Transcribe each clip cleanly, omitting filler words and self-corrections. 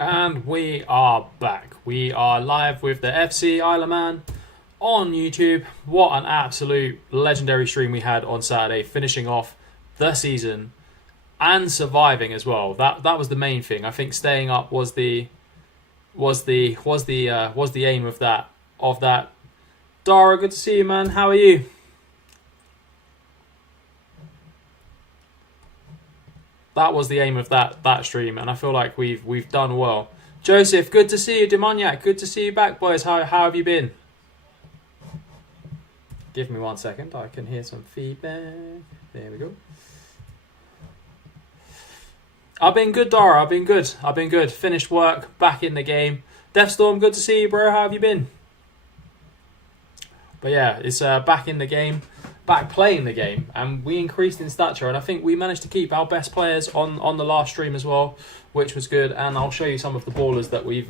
And we are back. We are live with the FC Isle of Man on YouTube. What an absolute legendary stream we had on Saturday, finishing off the season and surviving as well. That was the main thing. I think staying up was the aim of that. Dara, good to see you, man. How are you? That was the aim of that stream, and I feel like we've done well. Joseph, good to see you. Demoniac, good to see you back, boys. How have you been? Give me 1 second. I can hear some feedback. There we go. I've been good, Dara. I've been good. Finished work, back in the game. Deathstorm, good to see you, bro. How have you been? But yeah, it's back in the game. Back playing the game, and we increased in stature, and I think we managed to keep our best players on the last stream as well, which was good. And I'll show you some of the ballers that we've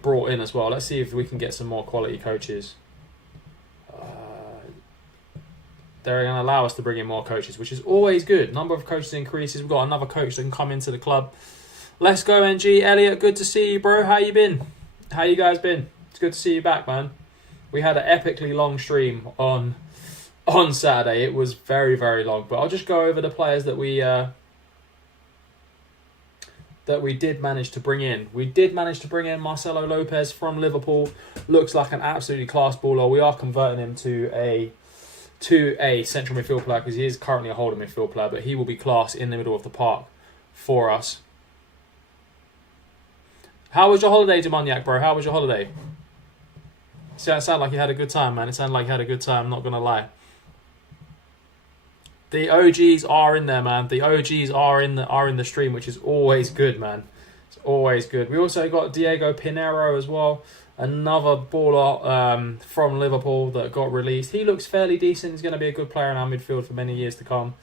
brought in as well. Let's see if we can get some more quality coaches. They're going to allow us to bring in more coaches, which is always good. Number of coaches increases. We've got another coach that can come into the club. Let's go, NG. Elliot, good to see you, bro. How you been? How you guys been? It's good to see you back, man. We had an epically long stream on Saturday. It was very, very long, but I'll just go over the players that we did manage to bring in. We did manage to bring in Marcelo Lopez from Liverpool. Looks like an absolutely class baller. We are converting him to a central midfield player because he is currently a holding midfield player, but he will be class in the middle of the park for us. How was your holiday, Demoniac, bro? How was your holiday? See, it sounded like you had a good time, man. It sounded like you had a good time, not going to lie. The OGs are in there, man. The OGs are in the stream, which is always good, man. It's always good. We also got Diego Pinheiro as well, another baller from Liverpool that got released. He looks fairly decent. He's going to be a good player in our midfield for many years to come.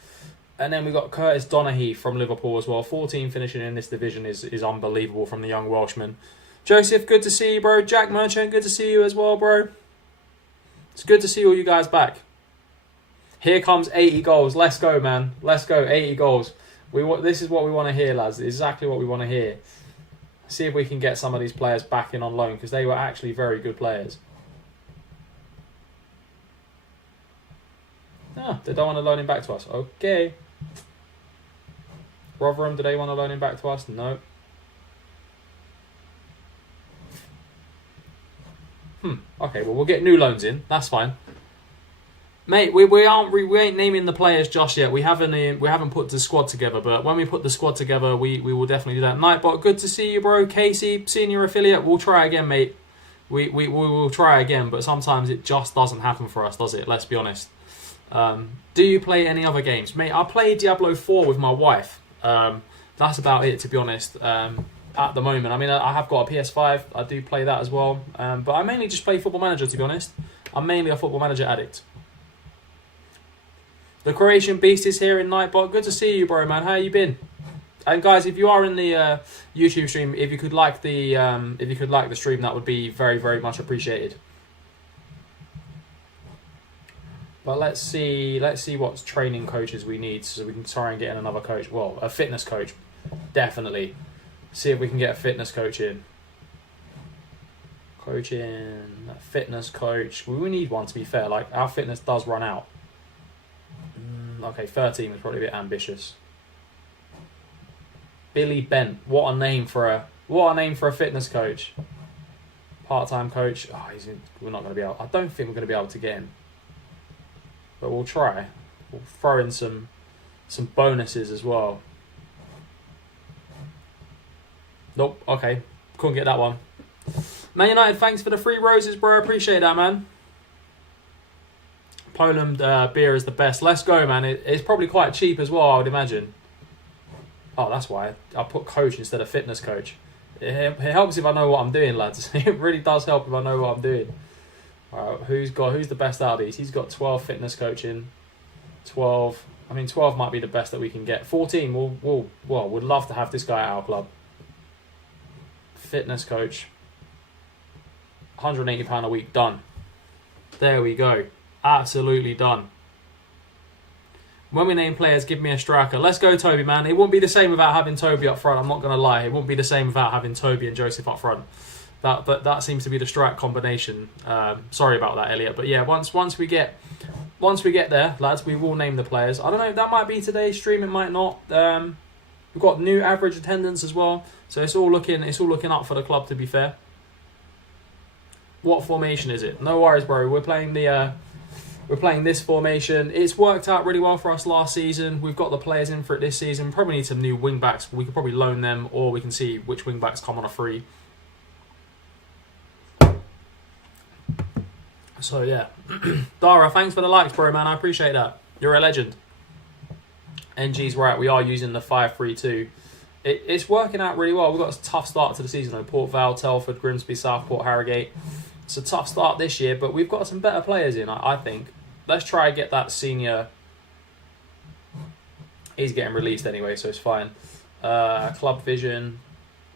And then we got Curtis Donaghy from Liverpool as well. 14 finishing in this division is unbelievable from the young Welshman. Joseph, good to see you, bro. Jack Merchant, good to see you as well, bro. It's good to see all you guys back. Here comes 80 goals. Let's go, man. Let's go. 80 goals. This is what we want to hear, lads. Exactly what we want to hear. See if we can get some of these players back in on loan because they were actually very good players. Ah, they don't want to loan him back to us. Okay. Rotherham, do they want to loan him back to us? No. Okay, well, we'll get new loans in. That's fine. Mate, we ain't naming the players just yet. We haven't put the squad together, but when we put the squad together, we will definitely do that. Nightbot, good to see you, bro. Casey, senior affiliate, we'll try again, mate. We will try again, but sometimes it just doesn't happen for us, does it? Let's be honest. Do you play any other games? Mate, I play Diablo 4 with my wife. That's about it, to be honest. At the moment, I mean, I have got a PS5. I do play that as well. But I mainly just play Football Manager, to be honest. I'm mainly a Football Manager addict. The Croatian Beast is here in Nightbot. Good to see you, bro, man. How you been? And guys, if you are in the YouTube stream, if you could like the stream, that would be very, very much appreciated. But let's see what training coaches we need so we can try and get in another coach. Well, a fitness coach, definitely. See if we can get a fitness coach in. Coaching, a fitness coach. We need one, to be fair. Like, our fitness does run out. Okay, 13 was probably a bit ambitious. Billy Bent. What a name for a fitness coach. Part-time coach. Oh, we're not going to be able. I don't think we're going to be able to get him. But we'll try. We'll throw in some bonuses as well. Nope. Okay. Couldn't get that one. Man United, thanks for the 3 roses, bro. Appreciate that, man. Poland beer is the best. Let's go, man. It's probably quite cheap as well, I would imagine. Oh, that's why I put coach instead of fitness coach. It helps if I know what I'm doing, lads. It really does help if I know what I'm doing. All right, who's the best out of these? He's got 12 fitness coaching. 12. I mean, 12 might be the best that we can get. 14. Would love to have this guy at our club. Fitness coach. £180 a week. Done. There we go. Absolutely done. When we name players, give me a striker. Let's go, Toby, man. It wouldn't be the same without having Toby up front. I'm not going to lie. It wouldn't be the same without having Toby and Joseph up front. That seems to be the strike combination. Sorry about that, Elliot. But yeah, once we get there, lads, we will name the players. I don't know. That might be today's stream. It might not. We've got new average attendance as well, so it's all looking up for the club. To be fair. What formation is it? No worries, bro. We're playing this formation. It's worked out really well for us last season. We've got the players in for it this season. Probably need some new wing backs. We could probably loan them, or we can see which wing backs come on a free. So yeah, Dara, thanks for the likes, bro, man. I appreciate that. You're a legend. NG's right. We are using the 5-3-2. It's working out really well. We've got a tough start to the season, though. Port Vale, Telford, Grimsby, Southport, Harrogate. It's a tough start this year, but we've got some better players in, I think. Let's try and get that senior. He's getting released anyway, so it's fine. Club Vision,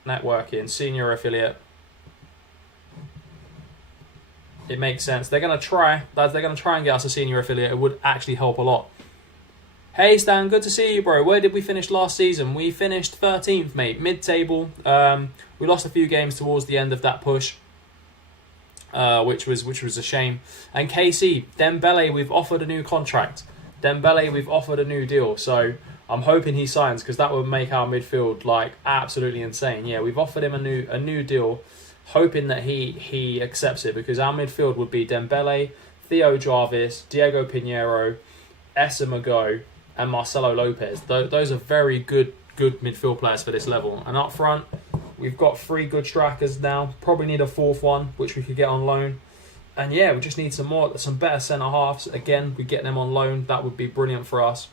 networking, senior affiliate. It makes sense. They're going to try. Lads, they're going to try and get us a senior affiliate. It would actually help a lot. Hey, Stan, good to see you, bro. Where did we finish last season? We finished 13th, mate. Mid-table. We lost a few games towards the end of that push, which was a shame. And KC, Dembele, we've offered a new contract. Dembele, we've offered a new deal. So I'm hoping he signs, because that would make our midfield like absolutely insane. Yeah, we've offered him a new deal, hoping that he accepts it, because our midfield would be Dembele, Theo Jarvis, Diego Pinheiro, Essa Mago, and Marcelo Lopez. Those are very good midfield players for this level. And up front, we've got 3 good strikers now. Probably need a 4th one, which we could get on loan. And yeah, we just need some better centre halves. Again, we get them on loan. That would be brilliant for us.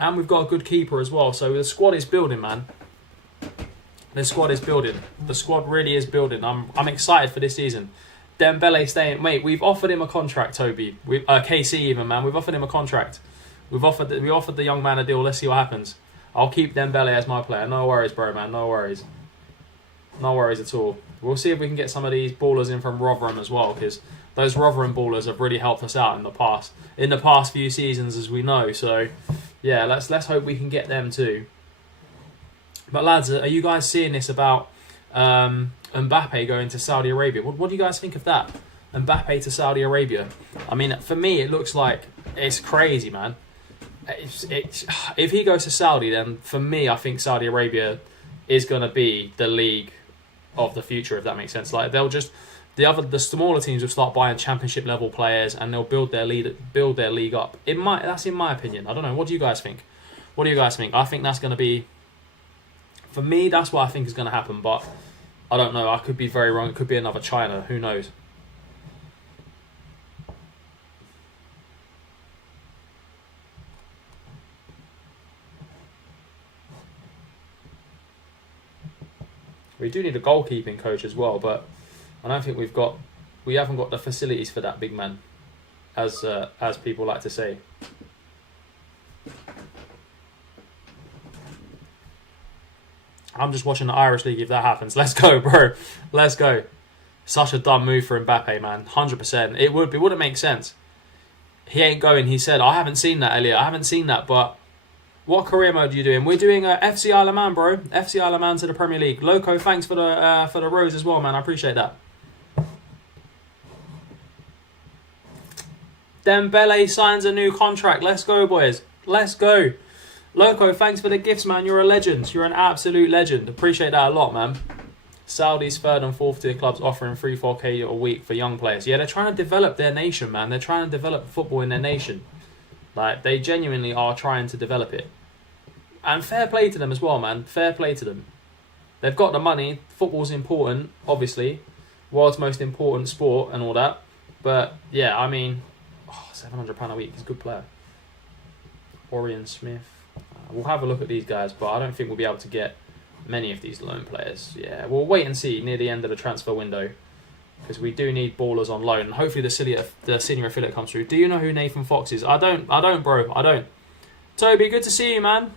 And we've got a good keeper as well. So the squad is building, man. The squad is building. The squad really is building. I'm excited for this season. Dembele staying. Mate, we've offered him a contract, Toby. KC even, man. We've offered him a contract. We offered the young man a deal. Let's see what happens. I'll keep Dembele as my player. No worries, bro, man. No worries. No worries at all. We'll see if we can get some of these ballers in from Rotherham as well, because those Rotherham ballers have really helped us out in the past few seasons, as we know. So yeah, let's hope we can get them too. But lads, are you guys seeing this about Mbappe going to Saudi Arabia? What do you guys think of that? Mbappe to Saudi Arabia. I mean, for me, it looks like it's crazy, man. If he goes to Saudi, then for me, I think Saudi Arabia is going to be the league of the future, if that makes sense. Like they'll just the smaller teams will start buying championship level players, and they'll build their league up. That's in my opinion. I don't know. What do you guys think? What do you guys think? I think that's going to be, for me, that's what I think is going to happen. But I don't know. I could be very wrong. It could be another China. Who knows? We do need a goalkeeping coach as well, but I don't think we haven't got the facilities for that, big man, as people like to say. I'm just watching the Irish League if that happens. Let's go, bro. Let's go. Such a dumb move for Mbappe, man. 100%. It wouldn't make sense. He ain't going. He said, I haven't seen that, Elliot. I haven't seen that, but what career mode are you doing? We're doing FC Isle of Man, bro. FC Isle of Man to the Premier League. Loco, thanks for the rose as well, man. I appreciate that. Dembele signs a new contract. Let's go, boys. Let's go. Loco, thanks for the gifts, man. You're a legend. You're an absolute legend. Appreciate that a lot, man. Saudi's 3rd and 4th tier clubs offering 3-4k a week for young players. Yeah, they're trying to develop their nation, man. They're trying to develop football in their nation. Like, they genuinely are trying to develop it. And fair play to them as well, man. Fair play to them. They've got the money. Football's important, obviously. World's most important sport and all that. But, yeah, I mean, £700 a week is a good player. Orion Smith. We'll have a look at these guys, but I don't think we'll be able to get many of these loan players. Yeah, we'll wait and see near the end of the transfer window, because we do need ballers on loan. And hopefully the senior affiliate comes through. Do you know who Nathan Fox is? I don't, bro. I don't. Toby, good to see you, man.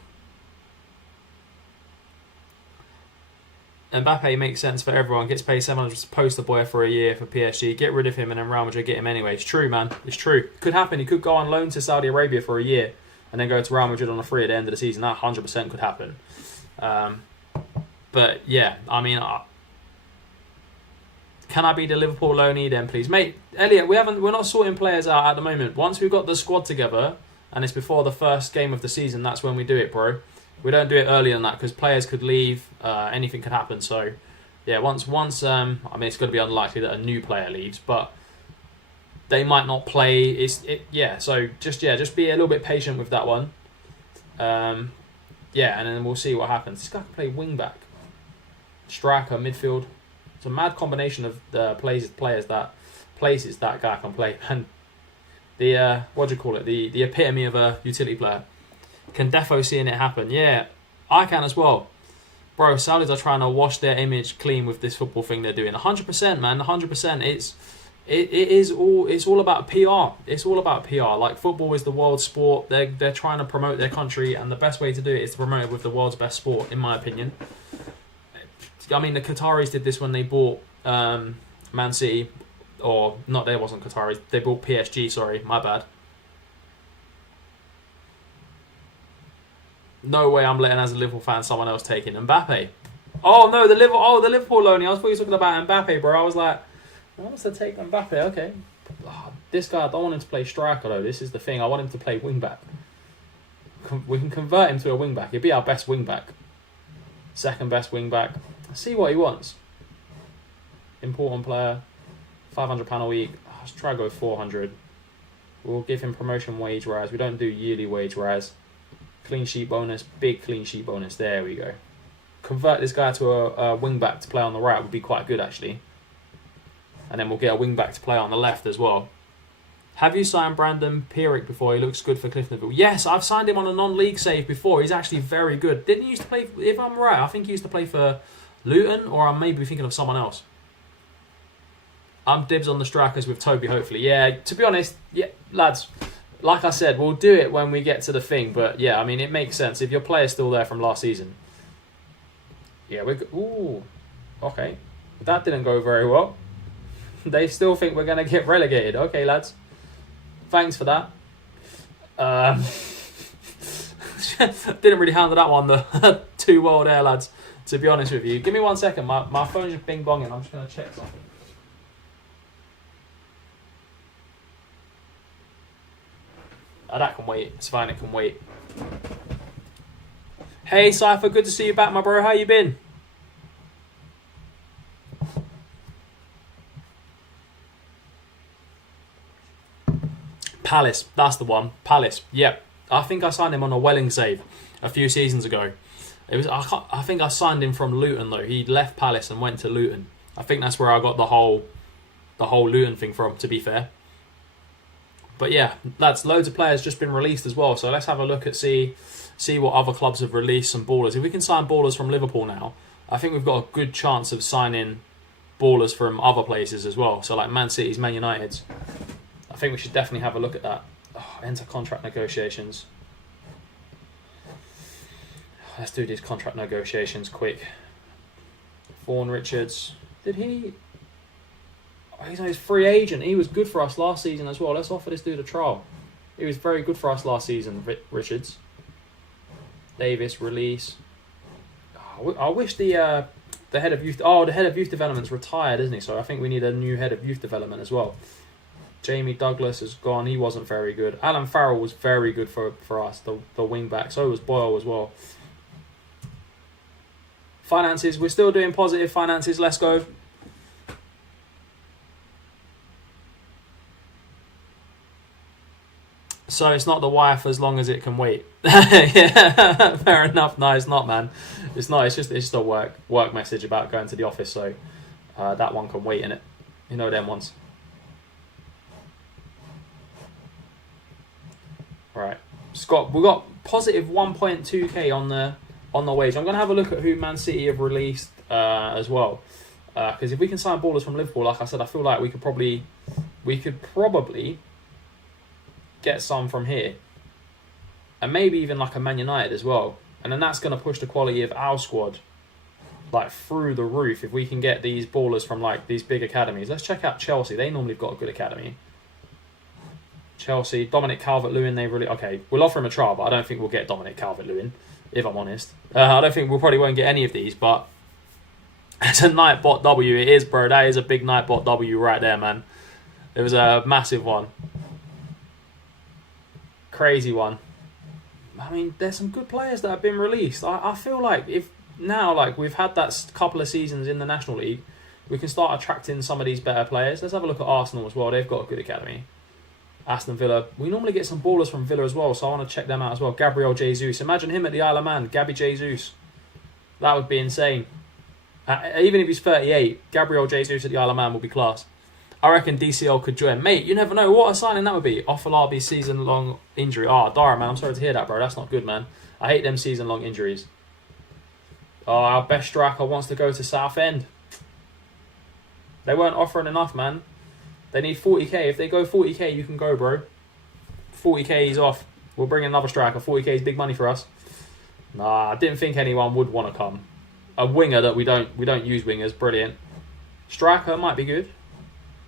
Mbappe makes sense for everyone. Gets paid 700 poster boy for a year for PSG. Get rid of him and then Real Madrid get him anyway. It's true, man. It's true. Could happen. He could go on loan to Saudi Arabia for a year. and then go to Real Madrid on a free at the end of the season. That 100% could happen. But yeah, I mean, can I be the Liverpool loanee then, please, mate? Elliot, we're not sorting players out at the moment. Once we've got the squad together and it's before the first game of the season, that's when we do it, bro. We don't do it earlier than that because players could leave, anything could happen. So yeah, once I mean, it's going to be unlikely that a new player leaves, but they might not play. So just be a little bit patient with that one. And then we'll see what happens. This guy can play wing back, striker, midfield. It's a mad combination of the places that guy can play. And the the epitome of a utility player. Can defo seeing it happen. Yeah, I can as well. Bro, Saudis are trying to wash their image clean with this football thing they're doing. 100%, man. 100%. It's all about PR. It's all about PR. Like, football is the world's sport. They're trying to promote their country, and the best way to do it is to promote it with the world's best sport, in my opinion. I mean, the Qataris did this when they bought Man City, or not. They wasn't Qataris. They bought PSG. Sorry, my bad. No way I'm letting, as a Liverpool fan, someone else taking Mbappe. Oh no, the Liverpool loanee. I was talking about Mbappe, bro. I was like, I want to take Mbappe. Okay, this guy, I don't want him to play striker though. This is the thing. I want him to play wing back. We can convert him to a wing back. He'd be our best wing back, second best wing back. See what he wants. Important player, £500 a week. Let's try to go 400. We'll give him promotion wage rise. We don't do yearly wage rise. Clean sheet bonus, big clean sheet bonus. There we go. Convert this guy to a wing back to play on the right would be quite good, actually. And then we'll get a wing back to play on the left as well. Have you signed Brandon Pierrick before? He looks good for Cliftonville. Yes, I've signed him on a non-league save before. He's actually very good. Didn't he used to play, if I'm right, I think he used to play for Luton, or I may be thinking of someone else. I'm dibs on the strikers with Toby, hopefully. Yeah, to be honest, yeah, lads, like I said, we'll do it when we get to the thing. But yeah, I mean, it makes sense. If your player's still there from last season. Yeah, ooh, okay. That didn't go very well. They still think we're going to get relegated. Okay, lads. Thanks for that. Didn't really handle that one too well there, lads, to be honest with you. Give me 1 second. My phone's just bing-bonging. I'm just going to check something. That can wait. It's fine. It can wait. Hey, Cypher. Good to see you back, my bro. How you been? Palace. That's the one. Palace. Yep. I think I signed him on a Welling save a few seasons ago. I think I signed him from Luton, though. He left Palace and went to Luton. I think that's where I got the whole Luton thing from, to be fair. But yeah, lads, loads of players just been released as well. So let's have a look at see what other clubs have released some ballers. If we can sign ballers from Liverpool now, I think we've got a good chance of signing ballers from other places as well. So like Man City's, Man United's. I think we should definitely have a look at that. Enter contract negotiations. Let's do these contract negotiations quick. Vaughan Richards. Did he... He's a free agent. He was good for us last season as well. Let's offer this dude a trial. He was very good for us last season, Richards. Davis, release. I wish the head of youth... the head of youth development's retired, isn't he? So I think we need a new head of youth development as well. Jamie Douglas is gone. He wasn't very good. Alan Farrell was very good for us, the wing back. So was Boyle as well. Finances. We're still doing positive finances. Let's go. So it's not the wife as long as it can wait. Yeah, fair enough. No, it's not, man. It's not. It's just a work message about going to the office. So that one can wait, innit? You know them ones. Right, Scott. We got positive 1.2k on the wage. I'm gonna have a look at who Man City have released as well, because if we can sign ballers from Liverpool, like I said, I feel like we could probably get some from here, and maybe even like a Man United as well, and then that's going to push the quality of our squad like through the roof if we can get these ballers from like these big academies. Let's check out Chelsea. They normally have got a good academy. Chelsea, Dominic Calvert-Lewin, we'll offer him a trial, but I don't think we'll get Dominic Calvert-Lewin, if I'm honest. I don't think probably won't get any of these, but it's a Nightbot W. It is, bro. That is a big Nightbot W right there, man. It was a massive one. Crazy one. I mean, there's some good players that have been released. I feel like if now, like, we've had that couple of seasons in the National League, we can start attracting some of these better players. Let's have a look at Arsenal as well. They've got a good academy. Aston Villa. We normally get some ballers from Villa as well, so I want to check them out as well. Gabriel Jesus. Imagine him at the Isle of Man. Gabby Jesus. That would be insane. Even if he's 38, Gabriel Jesus at the Isle of Man will be class. I reckon DCL could join. Mate, you never know. What a signing that would be. Ofalabi's season-long injury. Dara, man. I'm sorry to hear that, bro. That's not good, man. I hate them season-long injuries. Our best striker wants to go to Southend. They weren't offering enough, man. They need 40k. If they go 40k, you can go, bro. 40k is off. We'll bring another striker. 40k is big money for us. Nah, I didn't think anyone would want to come. A winger that we don't use wingers. Brilliant. Striker might be good.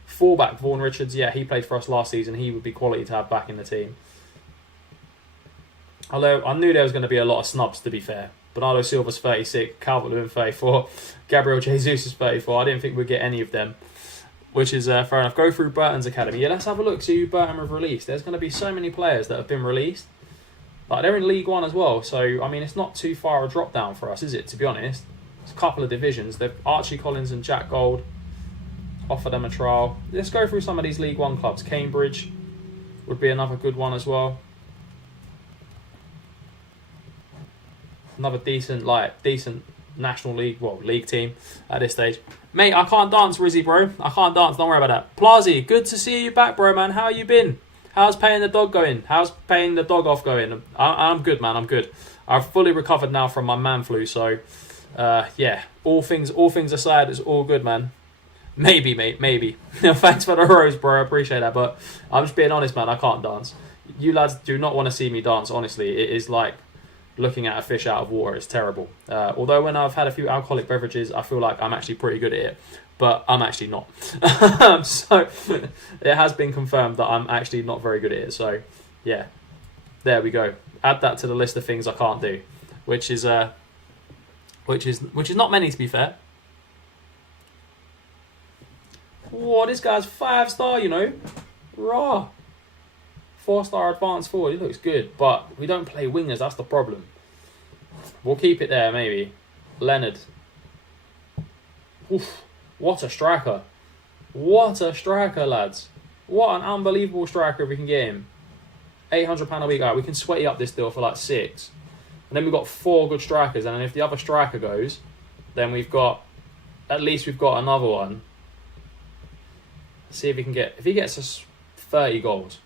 Fullback, Vaughan Richards. Yeah, he played for us last season. He would be quality to have back in the team. Although I knew there was going to be a lot of snubs, to be fair. Bernardo Silva's 36, Calvert-Lewin 34, Gabriel Jesus is 34. I didn't think we'd get any of them, which is fair enough. Go through Burton's academy. Yeah, let's have a look, see who Burton have released. There's going to be so many players that have been released. But they're in League One as well, so, I mean, it's not too far a drop down for us, is it, to be honest? It's a couple of divisions. They've Archie Collins and Jack Gold. Offer them a trial. Let's go through some of these League One clubs. Cambridge would be another good one as well. Another decent National League, league team at this stage. Mate, I can't dance, Rizzy, bro. I can't dance. Don't worry about that. Plazi, good to see you back, bro, man. How you been? How's paying the dog going? How's paying the dog off going? I'm good, man. I'm good. I've fully recovered now from my man flu, so yeah. All things aside, it's all good, man. Maybe, mate. Maybe. Thanks for the rose, bro. I appreciate that, but I'm just being honest, man. I can't dance. You lads do not want to see me dance. Honestly, it is like looking at a fish out of water. It's terrible. Although when I've had a few alcoholic beverages, I feel like I'm actually pretty good at it, but I'm actually not. So it has been confirmed that I'm actually not very good at it. So yeah, there we go. Add that to the list of things I can't do, which is not many, to be fair. Whoa, this guy's 5-star, you know. Raw. 4-star advanced forward. He looks good, but we don't play wingers. That's the problem. We'll keep it there, maybe. Leonard. Oof. What a striker. What a striker, lads. What an unbelievable striker if we can get him. £800 a week. All right, we can sweaty up this deal for like 6. And then we've got 4 good strikers. And then if the other striker goes, then we've got another one. See if he can if he gets us 30 goals.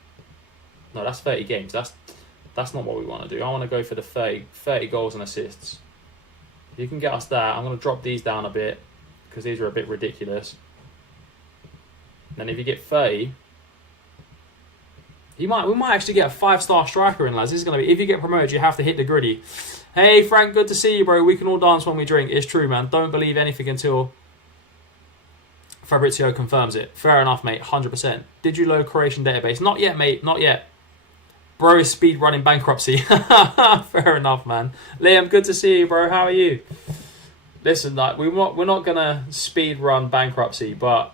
No, that's 30 games. That's not what we want to do. I want to go for the 30 goals and assists. If you can get us that, I'm going to drop these down a bit because these are a bit ridiculous. And if you get 30, we might actually get a 5-star striker in, lads. This is going to be, if you get promoted, you have to hit the gritty. Hey, Frank, good to see you, bro. We can all dance when we drink. It's true, man. Don't believe anything until Fabrizio confirms it. Fair enough, mate. 100%. Did you load Croatian database? Not yet, mate. Not yet. Bro is speed running bankruptcy. Fair enough, man. Liam, good to see you, bro. How are you? Listen, like we're not gonna speed run bankruptcy, but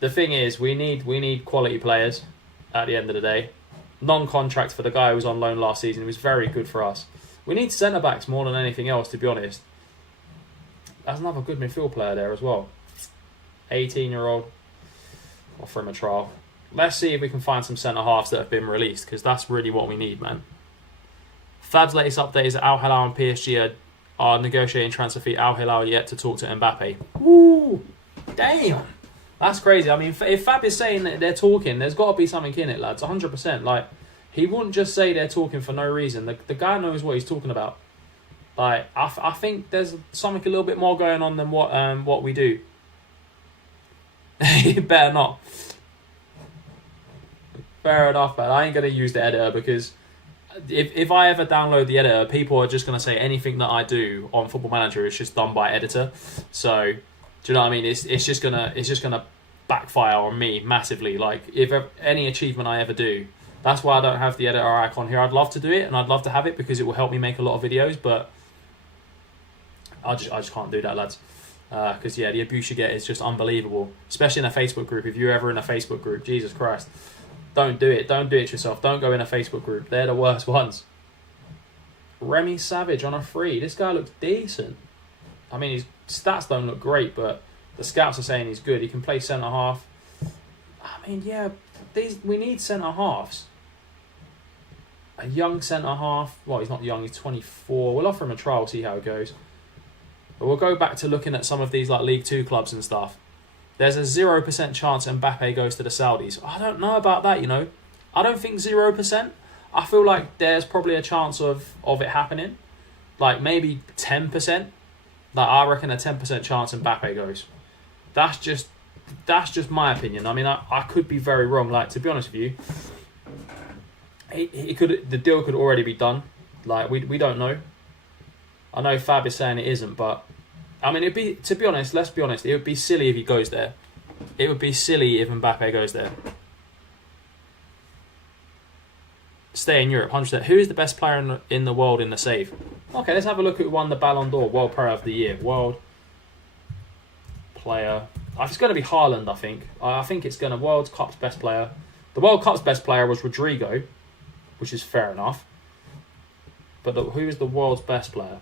the thing is, we need quality players. At the end of the day, non-contract for the guy who was on loan last season. He was very good for us. We need centre backs more than anything else, to be honest. That's another good midfield player there as well. 18-year-old. Offer him a trial. Let's see if we can find some centre-halves that have been released, because that's really what we need, man. Fab's latest update is that Al Hilal and PSG are negotiating transfer fee. Al Hilal yet to talk to Mbappe. Woo! Damn! That's crazy. I mean, if Fab is saying that they're talking, there's got to be something in it, lads. 100%. Like, he wouldn't just say they're talking for no reason. The guy knows what he's talking about. Like, I think there's something a little bit more going on than what we do. You better not. Fair enough, man. I ain't going to use the editor because if I ever download the editor, people are just going to say anything that I do on Football Manager is just done by editor. So, do you know what I mean? It's just gonna backfire on me massively. Like, if any achievement I ever do, that's why I don't have the editor icon here. I'd love to do it, and I'd love to have it because it will help me make a lot of videos, but I just can't do that, lads. Because, the abuse you get is just unbelievable, especially in a Facebook group. If you're ever in a Facebook group, Jesus Christ, don't do it. Don't do it yourself. Don't go in a Facebook group. They're the worst ones. Remy Savage on a free. This guy looks decent. I mean, his stats don't look great, but the scouts are saying he's good. He can play centre-half. I mean, we need centre-halves. A young centre-half. Well, he's not young. He's 24. We'll offer him a trial, see how it goes. But we'll go back to looking at some of these like League 2 clubs and stuff. There's a 0% chance Mbappe goes to the Saudis. I don't know about that, I don't think 0%. I feel like there's probably a chance of it happening. Like maybe 10%. Like I reckon a 10% chance Mbappe goes. That's just my opinion. I mean, I could be very wrong. Like, to be honest with you, the deal could already be done. Like, we don't know. I know Fab is saying it isn't, but I mean, to be honest, let's be honest, it would be silly if he goes there. It would be silly if Mbappe goes there. Stay in Europe, 100%. Who is the best player in the world in the save? Okay, let's have a look at who won the Ballon d'Or, World Player of the Year. World Player. It's going to be Haaland, I think. I think it's going to World Cup's best player. The World Cup's best player was Rodrigo, which is fair enough. But who is the world's best player?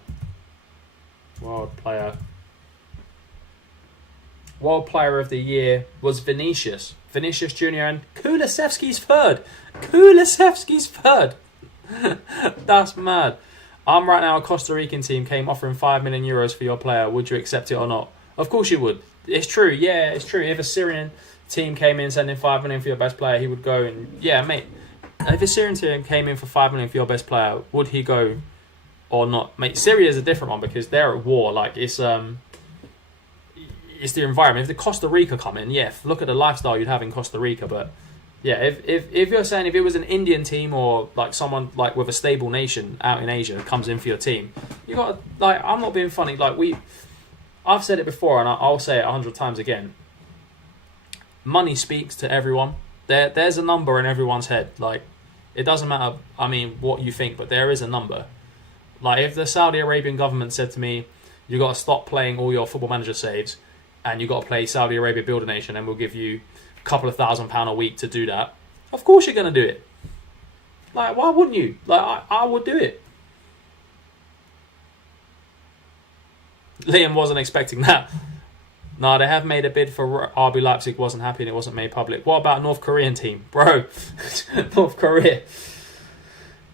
World Player of the Year was Vinicius Junior, and Kulusevski's third. That's mad. I'm right now a Costa Rican team came offering 5 million euros for your player. Would you accept it or not? Of course you would. It's true. Yeah, it's true. If a Syrian team came in sending 5 million for your best player, he would go. And yeah, mate. If a Syrian team came in for 5 million for your best player, would he go or not? Mate, Syria is a different one because they're at war. Like, it's the environment. If the Costa Rica come in, look at the lifestyle you'd have in Costa Rica. But yeah, if you're saying if it was an Indian team or like someone like with a stable nation out in Asia comes in for your team, you got like, I'm not being funny. Like I've said it before and I'll say it 100 times again. Money speaks to everyone. There's a number in everyone's head. Like, it doesn't matter, I mean, what you think, but there is a number. Like, if the Saudi Arabian government said to me, you got to stop playing all your Football Manager saves and you got to play Saudi Arabia Builder Nation and we'll give you a couple of £1,000 a week to do that, of course you're going to do it. Like, why wouldn't you? Like, I would do it. Liam wasn't expecting that. No, they have made a bid for RB Leipzig, wasn't happy and it wasn't made public. What about North Korean team? Bro, North Korea.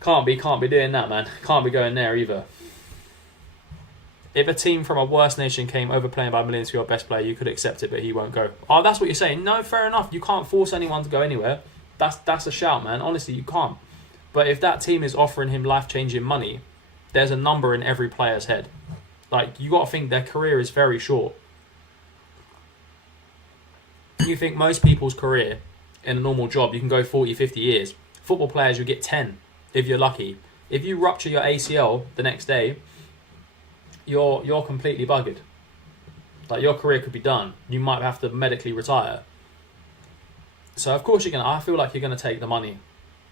Can't be doing that, man. Can't be going there either. If a team from a worse nation came overplaying by millions for your best player, you could accept it, but he won't go. Oh, that's what you're saying. No, fair enough. You can't force anyone to go anywhere. That's a shout, man. Honestly, you can't. But if that team is offering him life-changing money, there's a number in every player's head. Like, you got to think their career is very short. You think most people's career in a normal job, you can go 40, 50 years. Football players, you get 10 if you're lucky. If you rupture your ACL the next day, you're completely buggered. Like, your career could be done. You might have to medically retire. So of course I feel like you're gonna take the money.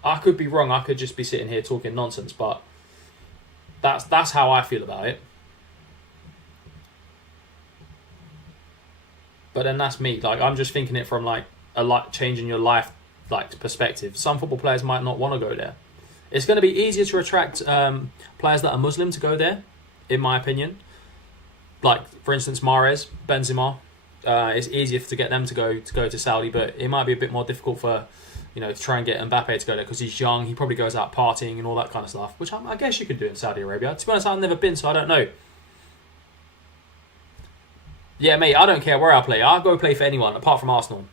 I could be wrong. I could just be sitting here talking nonsense, but that's how I feel about it. But then that's me. Like, I'm just thinking it from like changing your life like perspective. Some football players might not want to go there. It's going to be easier to attract players that are Muslim to go there, in my opinion. Like, for instance, Mahrez, Benzema. It's easier to get them to go to Saudi, but it might be a bit more difficult for, to try and get Mbappe to go there because he's young. He probably goes out partying and all that kind of stuff, which I guess you could do in Saudi Arabia. To be honest, I've never been, so I don't know. Yeah, mate, I don't care where I play. I'll go play for anyone apart from Arsenal.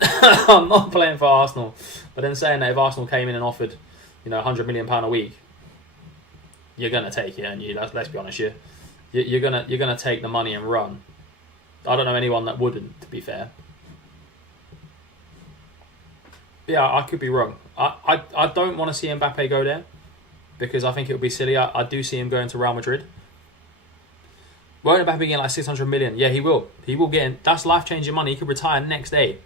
I'm not playing for Arsenal. But then saying that if Arsenal came in and offered, £100 million a week, you're gonna take it, and let's be honest, you're gonna take the money and run. I don't know anyone that wouldn't, to be fair. Yeah, I could be wrong. I don't want to see Mbappe go there because I think it would be silly. I do see him going to Real Madrid. Won't Mbappe get like 600 million? Yeah, he will. He will get in. That's life-changing money. He could retire next day.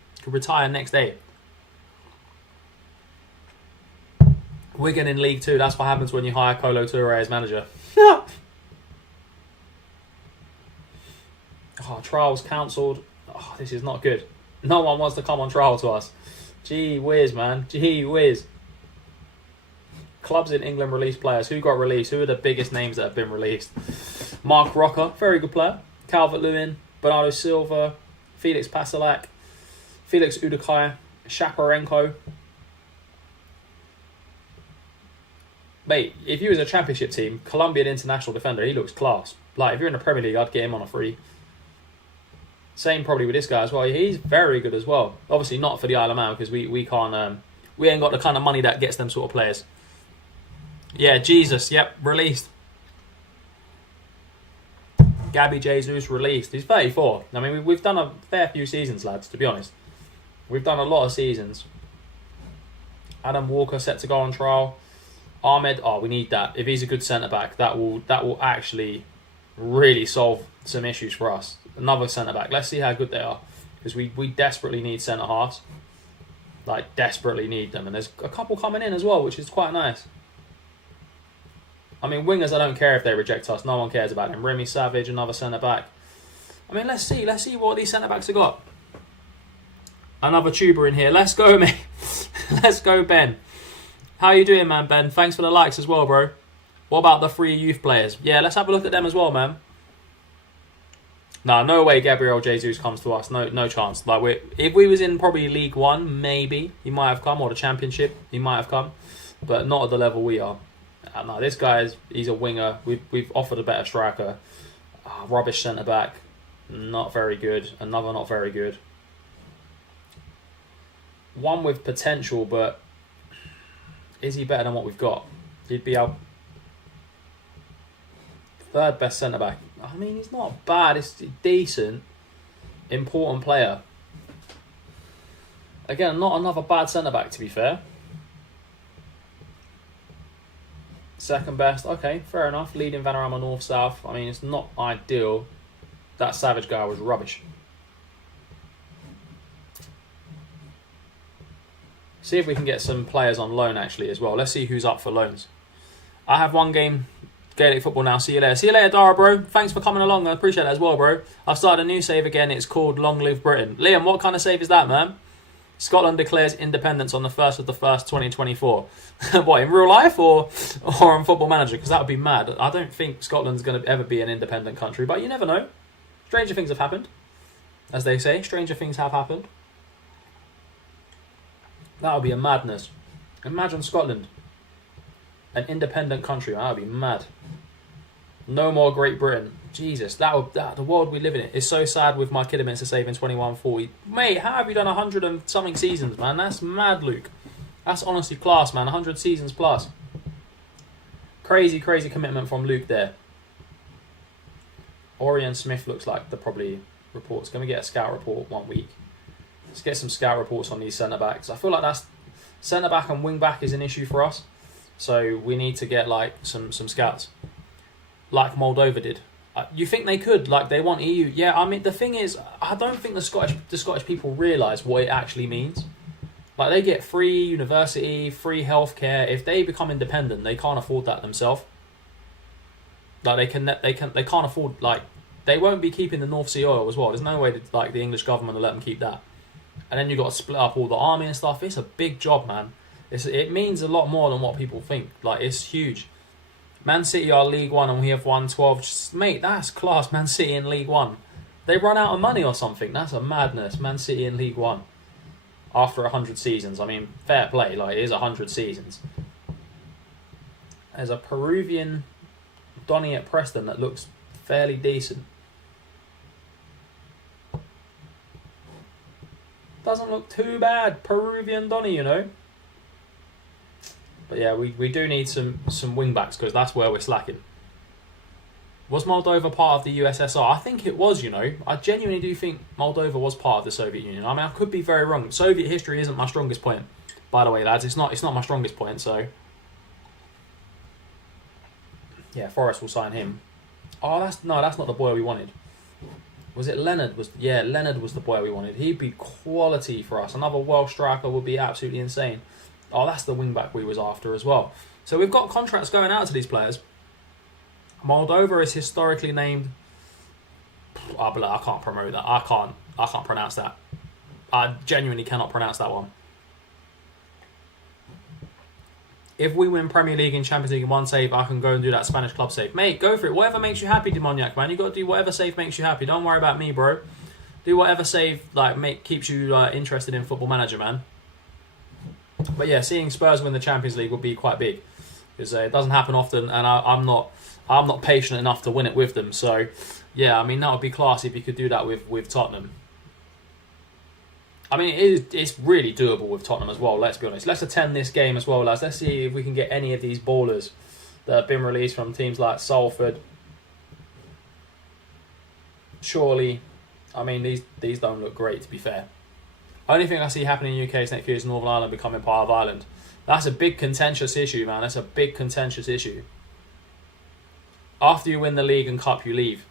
Wigan in League 2. That's what happens when you hire Kolo Toure as manager. Trials cancelled. Oh, this is not good. No one wants to come on trial to us. Gee whiz, man. Gee whiz. Clubs in England release players. Who got released? Who are the biggest names that have been released? Mark Rocker, very good player. Calvert-Lewin, Bernardo Silva, Felix Pasalac, Felix Udokai, Shaparenko. Mate, if you was a championship team, Colombian international defender, he looks class. Like, if you're in the Premier League, I'd get him on a free. Same probably with this guy as well. He's very good as well. Obviously not for the Isle of Man, because we can't... we ain't got the kind of money that gets them sort of players. Yeah, Jesus, yep, released. Gabby Jesus released. He's 34. I mean, we've done a fair few seasons, lads, to be honest. We've done a lot of seasons. Adam Walker set to go on trial. Ahmed, we need that. If he's a good centre-back, that will actually really solve some issues for us. Another centre-back. Let's see how good they are. Because we desperately need centre-halves. Like, desperately need them. And there's a couple coming in as well, which is quite nice. I mean, wingers, I don't care if they reject us. No one cares about them. Remy Savage, another centre-back. I mean, let's see. Let's see what these centre-backs have got. Another tuber in here. Let's go, mate. Let's go, Ben. How you doing, man, Ben? Thanks for the likes as well, bro. What about the 3 youth players? Yeah, let's have a look at them as well, man. No way Gabriel Jesus comes to us. No chance. Like, if we was in probably League 1, maybe he might have come, or the Championship, he might have come. But not at the level we are. No, this guy he's a winger. We've offered a better striker. Rubbish centre back, not very good. Another not very good. One with potential, but is he better than what we've got? He'd be our 3rd best centre back. I mean, he's not bad. It's decent, important player. Again, not another bad centre back, to be fair. 2nd best, okay, fair enough. Leading Vanarama North-South. I mean, it's not ideal. That Savage guy was rubbish. See if we can get some players on loan, actually, as well. Let's see who's up for loans. I have one game, Gaelic football now. See you later. See you later, Dara, bro. Thanks for coming along. I appreciate that as well, bro. I've started a new save again. It's called Long Live Britain. Liam, what kind of save is that, man? Scotland declares independence on the 1st of the 1st, 2024. What, in real life or on Football Manager? Because that would be mad. I don't think Scotland's going to ever be an independent country, but you never know. Stranger things have happened. As they say, stranger things have happened. That would be a madness. Imagine Scotland, an independent country. That would be mad. No more Great Britain. Jesus, the world we live in is so sad with my Kidderminster saving 21-40. Mate, how have you done 100 and something seasons, man? That's mad, Luke. That's honestly class, man. 100 seasons plus. Crazy commitment from Luke there. Orion Smith looks like the probably reports. Can we get a scout report 1 week? Let's get some scout reports on these centre-backs. I feel like that's centre-back and wing-back is an issue for us. So we need to get like some scouts. Like Moldova did. You think they could? Like, they want EU. Yeah, I mean, the thing is, I don't think the Scottish people realise what it actually means. Like, they get free university, free healthcare. If they become independent, they can't afford that themselves. Like, they can't afford, like, they won't be keeping the North Sea oil as well. There's no way that, like, the English government will let them keep that. And then you've got to split up all the army and stuff. It's a big job, man. It means a lot more than what people think. Like, it's huge. Man City are League 1 and we have won 12. Mate, that's class. Man City in League 1. They run out of money or something. That's a madness. Man City in League 1. After 100 seasons. I mean, fair play. Like, it is 100 seasons. There's a Peruvian Donny at Preston that looks fairly decent. Doesn't look too bad. Peruvian Donny, you know. But yeah, we do need some wing backs because that's where we're slacking. Was Moldova part of the USSR? I think it was, you know. I genuinely do think Moldova was part of the Soviet Union. I mean, I could be very wrong. Soviet history isn't my strongest point, by the way, lads. It's not my strongest point, so... Yeah, Forest will sign him. Oh, that's not the boy we wanted. Was it Leonard? Leonard was the boy we wanted. He'd be quality for us. Another Welsh striker would be absolutely insane. Oh, that's the wing back we was after as well. So we've got contracts going out to these players. Moldova is historically named. I can't promote that. I can't pronounce that. I genuinely cannot pronounce that one. If we win Premier League and Champions League in one save, I can go and do that Spanish club save. Mate, go for it. Whatever makes you happy, Demoniac, man. You got to do whatever save makes you happy. Don't worry about me, bro. Do whatever save keeps you interested in Football Manager, man. But yeah, seeing Spurs win the Champions League would be quite big, because it doesn't happen often, and I'm not patient enough to win it with them. So yeah, I mean, that would be classy if you could do that with Tottenham. I mean, it's really doable with Tottenham as well, let's be honest. Let's attend this game as well, lads. Let's see if we can get any of these ballers that have been released from teams like Salford. Surely, I mean, these don't look great, to be fair. Only thing I see happening in the UK next year is Northern Ireland becoming part of Ireland. That's a big contentious issue, man. That's a big contentious issue. After you win the league and cup, you leave.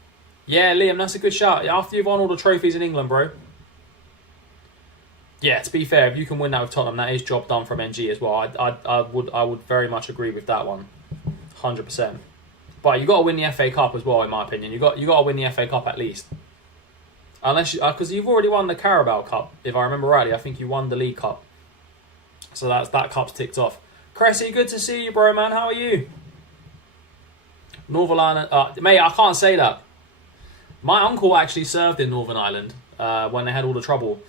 Yeah, Liam, that's a good shout. After you've won all the trophies in England, bro. Yeah, to be fair, if you can win that with Tottenham, that is job done from NG as well. I would very much agree with that one, 100%. But you got to win the FA Cup as well, in my opinion. You got to win the FA Cup at least, unless because you've already won the Carabao Cup, if I remember rightly. I think you won the League Cup, so that cup's ticked off. Cressy, good to see you, bro, man. How are you? Northern Ireland, mate. I can't say that. My uncle actually served in Northern Ireland when they had all the trouble.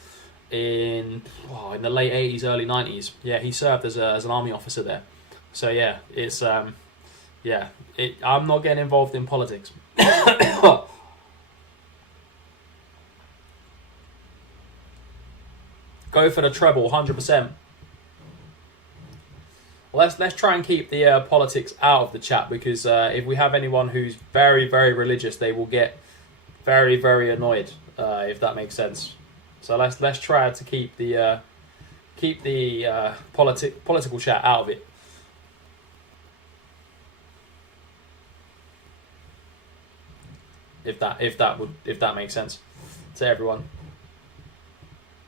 In the late 80s, early 90s. Yeah, he served as an army officer there. So yeah, it's I'm not getting involved in politics. Go for the treble, 100%. Let's try and keep the politics out of the chat, because if we have anyone who's very, very religious, they will get very, very annoyed, if that makes sense. So let's try to keep the political chat out of it. If that makes sense to everyone.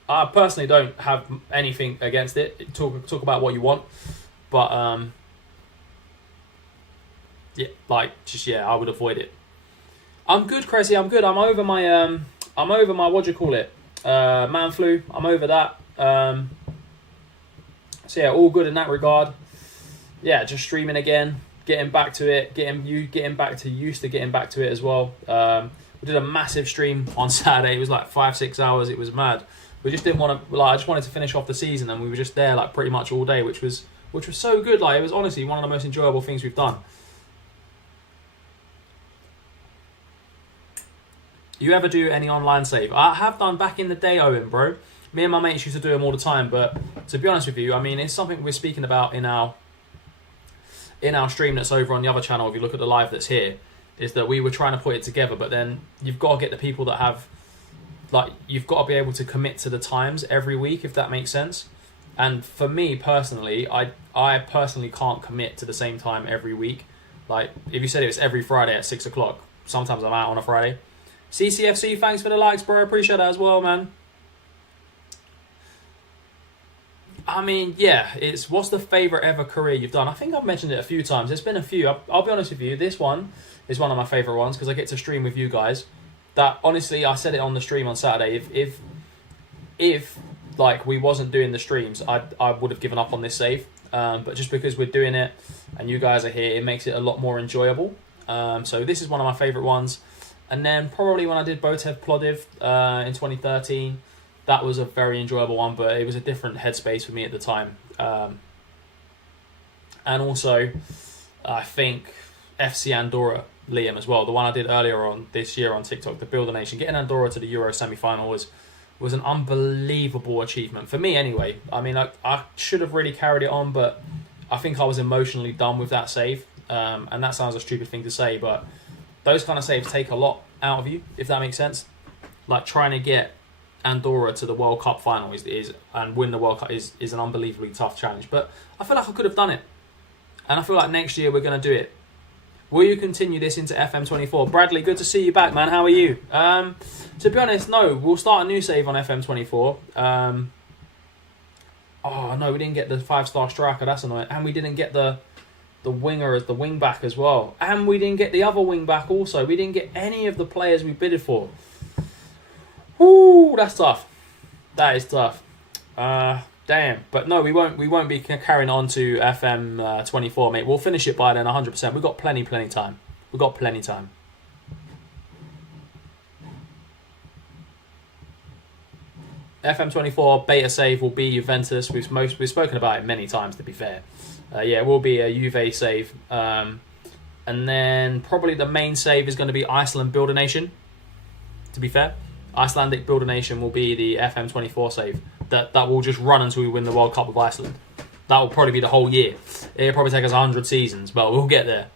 I personally don't have anything against it. Talk about what you want, but I would avoid it. I'm good, Cressy. I'm good. I'm over my what do you call it? Man flu. I'm over that. So yeah, all good in that regard. Yeah, just streaming again, getting back to it, getting back to it as well. We did a massive stream on Saturday. It was like 5-6 hours. It was mad. We just didn't want to. I just wanted to finish off the season, and we were just there pretty much all day, which was so good. It was honestly one of the most enjoyable things we've done. You ever do any online save? I have done back in the day, Owen, bro. Me and my mates used to do them all the time, but to be honest with you, I mean, it's something we're speaking about in our stream that's over on the other channel. If you look at the live that's here, is that we were trying to put it together, but then you've got to get the people that have, you've got to be able to commit to the times every week, if that makes sense. And for me personally, I personally can't commit to the same time every week. If you said it was every Friday at 6 o'clock, sometimes I'm out on a Friday. CCFC, thanks for the likes, bro. I appreciate that as well, man. I mean, yeah, what's the favourite ever career you've done? I think I've mentioned it a few times. There's been a few. I'll be honest with you. This one is one of my favourite ones because I get to stream with you guys. That, honestly, I said it on the stream on Saturday. If we wasn't doing the streams, I would have given up on this save. But just because we're doing it and you guys are here, it makes it a lot more enjoyable. So this is one of my favourite ones. And then probably when I did Botev Plodiv in 2013, that was a very enjoyable one, but it was a different headspace for me at the time. And also, I think FC Andorra, Liam, as well. The one I did earlier on this year on TikTok, the Build a Nation. Getting Andorra to the Euro semi-final was an unbelievable achievement. For me, anyway. I mean, I should have really carried it on, but I think I was emotionally done with that save. And that sounds a stupid thing to say, but those kind of saves take a lot out of you, if that makes sense. Trying to get Andorra to the World Cup final is and win the World Cup is an unbelievably tough challenge. But I feel like I could have done it. And I feel like next year we're going to do it. Will you continue this into FM24? Bradley, good to see you back, man. How are you? To be honest, no. We'll start a new save on FM24. Oh, no, we didn't get the 5-star striker. That's annoying. And we didn't get the winger as the wing back as well. And we didn't get the other wing back also. We didn't get any of the players we bidded for. Woo, that's tough. That is tough. Damn. But no, we won't be carrying on to FM 24, mate. We'll finish it by then 100%. We've got plenty time. We've got plenty time. FM24 beta save will be Juventus. We've spoken about it many times, to be fair. Yeah, it will be a Juve save. And then probably the main save is going to be Iceland Builder Nation, to be fair. Icelandic Builder Nation will be the FM24 save. That will just run until we win the World Cup with Iceland. That will probably be the whole year. It'll probably take us 100 seasons, but we'll get there.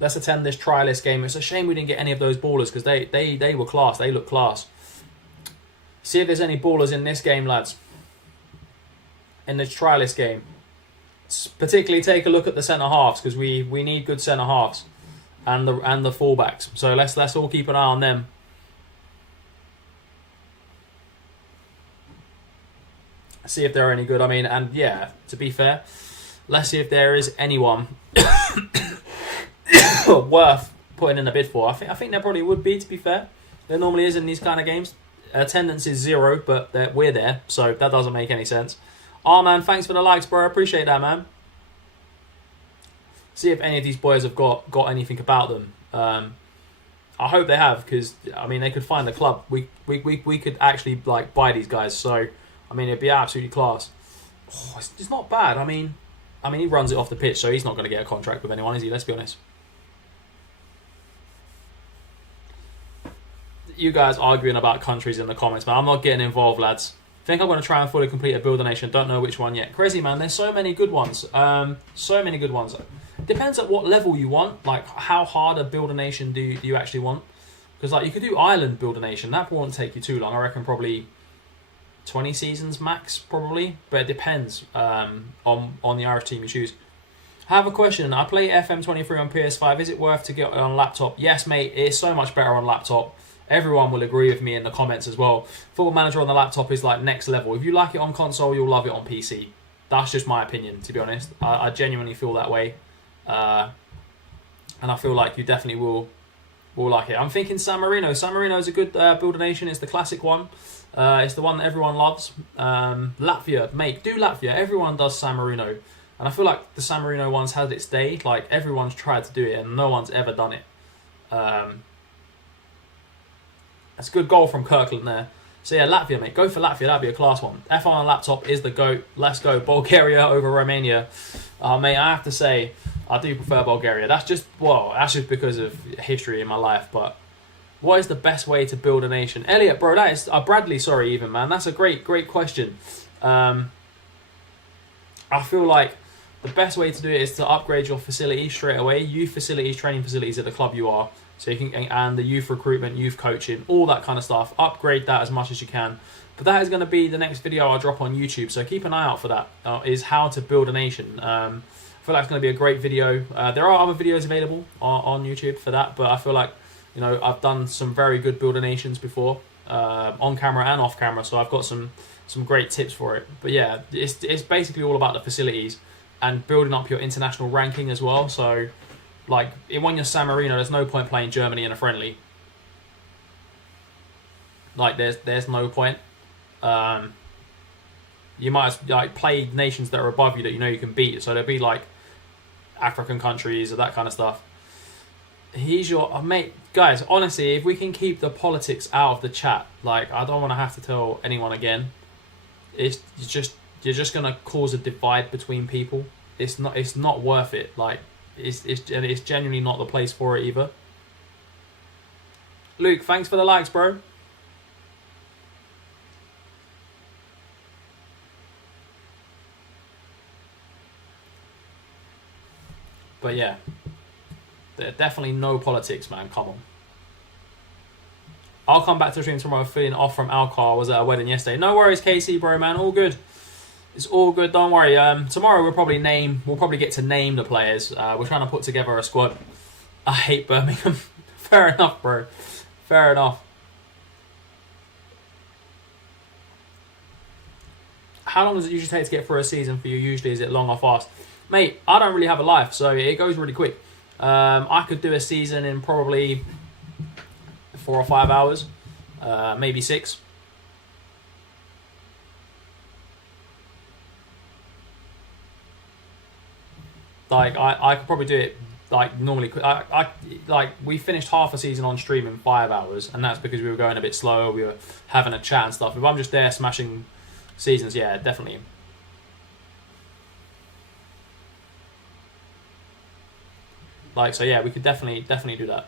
Let's attend this trialist game. It's a shame we didn't get any of those ballers because they were class. They look class. See if there's any ballers in this game, lads. In this trialist game. Particularly take a look at the centre halves because we need good centre halves and the fullbacks. So let's all keep an eye on them. See if they're any good. I mean, and yeah, to be fair, let's see if there is anyone worth putting in a bid for. I think there probably would be, to be fair. There normally is in these kind of games. Attendance is 0, but we're there, so that doesn't make any sense. Oh man, thanks for the likes, bro. I appreciate that, man. See if any of these boys have got anything about them. I hope they have, because I mean they could find a club. We could actually like buy these guys. So I mean it'd be absolutely class. Oh, it's not bad. I mean he runs it off the pitch, so he's not going to get a contract with anyone, is he? Let's be honest. You guys arguing about countries in the comments, man. I'm not getting involved, lads. Think I'm going to try and fully complete a Builder Nation. Don't know which one yet. Crazy, man. There's so many good ones. So many good ones. Depends at what level you want. Like, how hard a Builder Nation do you actually want? Because, like, you could do Ireland Builder Nation. That won't take you too long. I reckon probably 20 seasons max, probably. But it depends on the Irish team you choose. I have a question. I play FM23 on PS5. Is it worth to get it on laptop? Yes, mate. It's so much better on laptop. Everyone will agree with me in the comments as well. Football Manager on the laptop is like next level. If you like it on console, you'll love it on PC. That's just my opinion, to be honest. I genuinely feel that way. And I feel like you definitely will like it. I'm thinking San Marino. San Marino is a good Builder Nation. It's the classic one. It's the one that everyone loves. Latvia, mate, do Latvia. Everyone does San Marino. And I feel like the San Marino one's had its day. Like, everyone's tried to do it and no one's ever done it. That's a good goal from Kirkland there. So yeah, Latvia, mate. Go for Latvia. That'd be a class one. F1 on laptop is the GOAT. Let's go. Bulgaria over Romania. Mate, I have to say, I do prefer Bulgaria. That's just because of history in my life. But what is the best way to build a nation? Elliot, bro, that is... Bradley, sorry, even, man. That's a great question. I feel like the best way to do it is to upgrade your facilities straight away. Youth facilities, training facilities at the club you are. So you can, and the youth recruitment, youth coaching, all that kind of stuff. Upgrade that as much as you can. But that is going to be the next video I'll drop on YouTube. So keep an eye out for that. Is how to build a nation. I feel like it's going to be a great video. There are other videos available on YouTube for that. But I feel like, you know, I've done some very good builder nations before, on camera and off camera. So I've got some great tips for it. But yeah, it's basically all about the facilities and building up your international ranking as well. So, like, when you're San Marino, there's no point playing Germany in a friendly. Like, there's no point. You might like play nations that are above you that you know you can beat. So there'll be like African countries or that kind of stuff. He's your mate, guys. Honestly, if we can keep the politics out of the chat, like, I don't want to have to tell anyone again. You're just gonna cause a divide between people. It's not worth it. Like, it's genuinely not the place for it either. Luke, thanks for the likes, bro. But yeah, definitely no politics, man. Come on. I'll come back to the stream tomorrow feeling off from alcohol. I was at a wedding yesterday. No worries, Casey, bro, man. All good. It's all good. Don't worry. Tomorrow we'll probably get to name the players. We're trying to put together a squad. I hate Birmingham. Fair enough, bro. Fair enough. How long does it usually take to get through a season for you? Usually, is it long or fast? Mate, I don't really have a life, so it goes really quick. I could do a season in probably 4 or 5 hours, maybe 6. Like I could probably do it like normally. We finished half a season on stream in 5 hours, and that's because we were going a bit slower. We were having a chat and stuff. If I'm just there smashing seasons, yeah, definitely. Like, so yeah, we could definitely do that.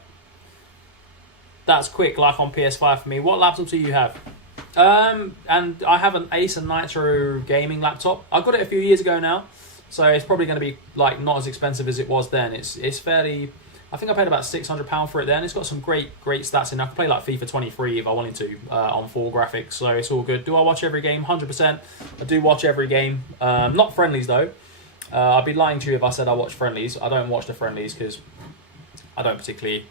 That's quick, like on PS5 for me. What laptop do you have? And I have an Acer Nitro gaming laptop. I got it a few years ago now, so it's probably going to be like not as expensive as it was then. It's fairly. I think I paid about £600 for it then. It's got some great stats in. I can play like FIFA 23 if I wanted to on full graphics, so it's all good. Do I watch every game? 100%. I do watch every game. Not friendlies though. I'd be lying to you if I said I watch friendlies. I don't watch the friendlies because I don't particularly.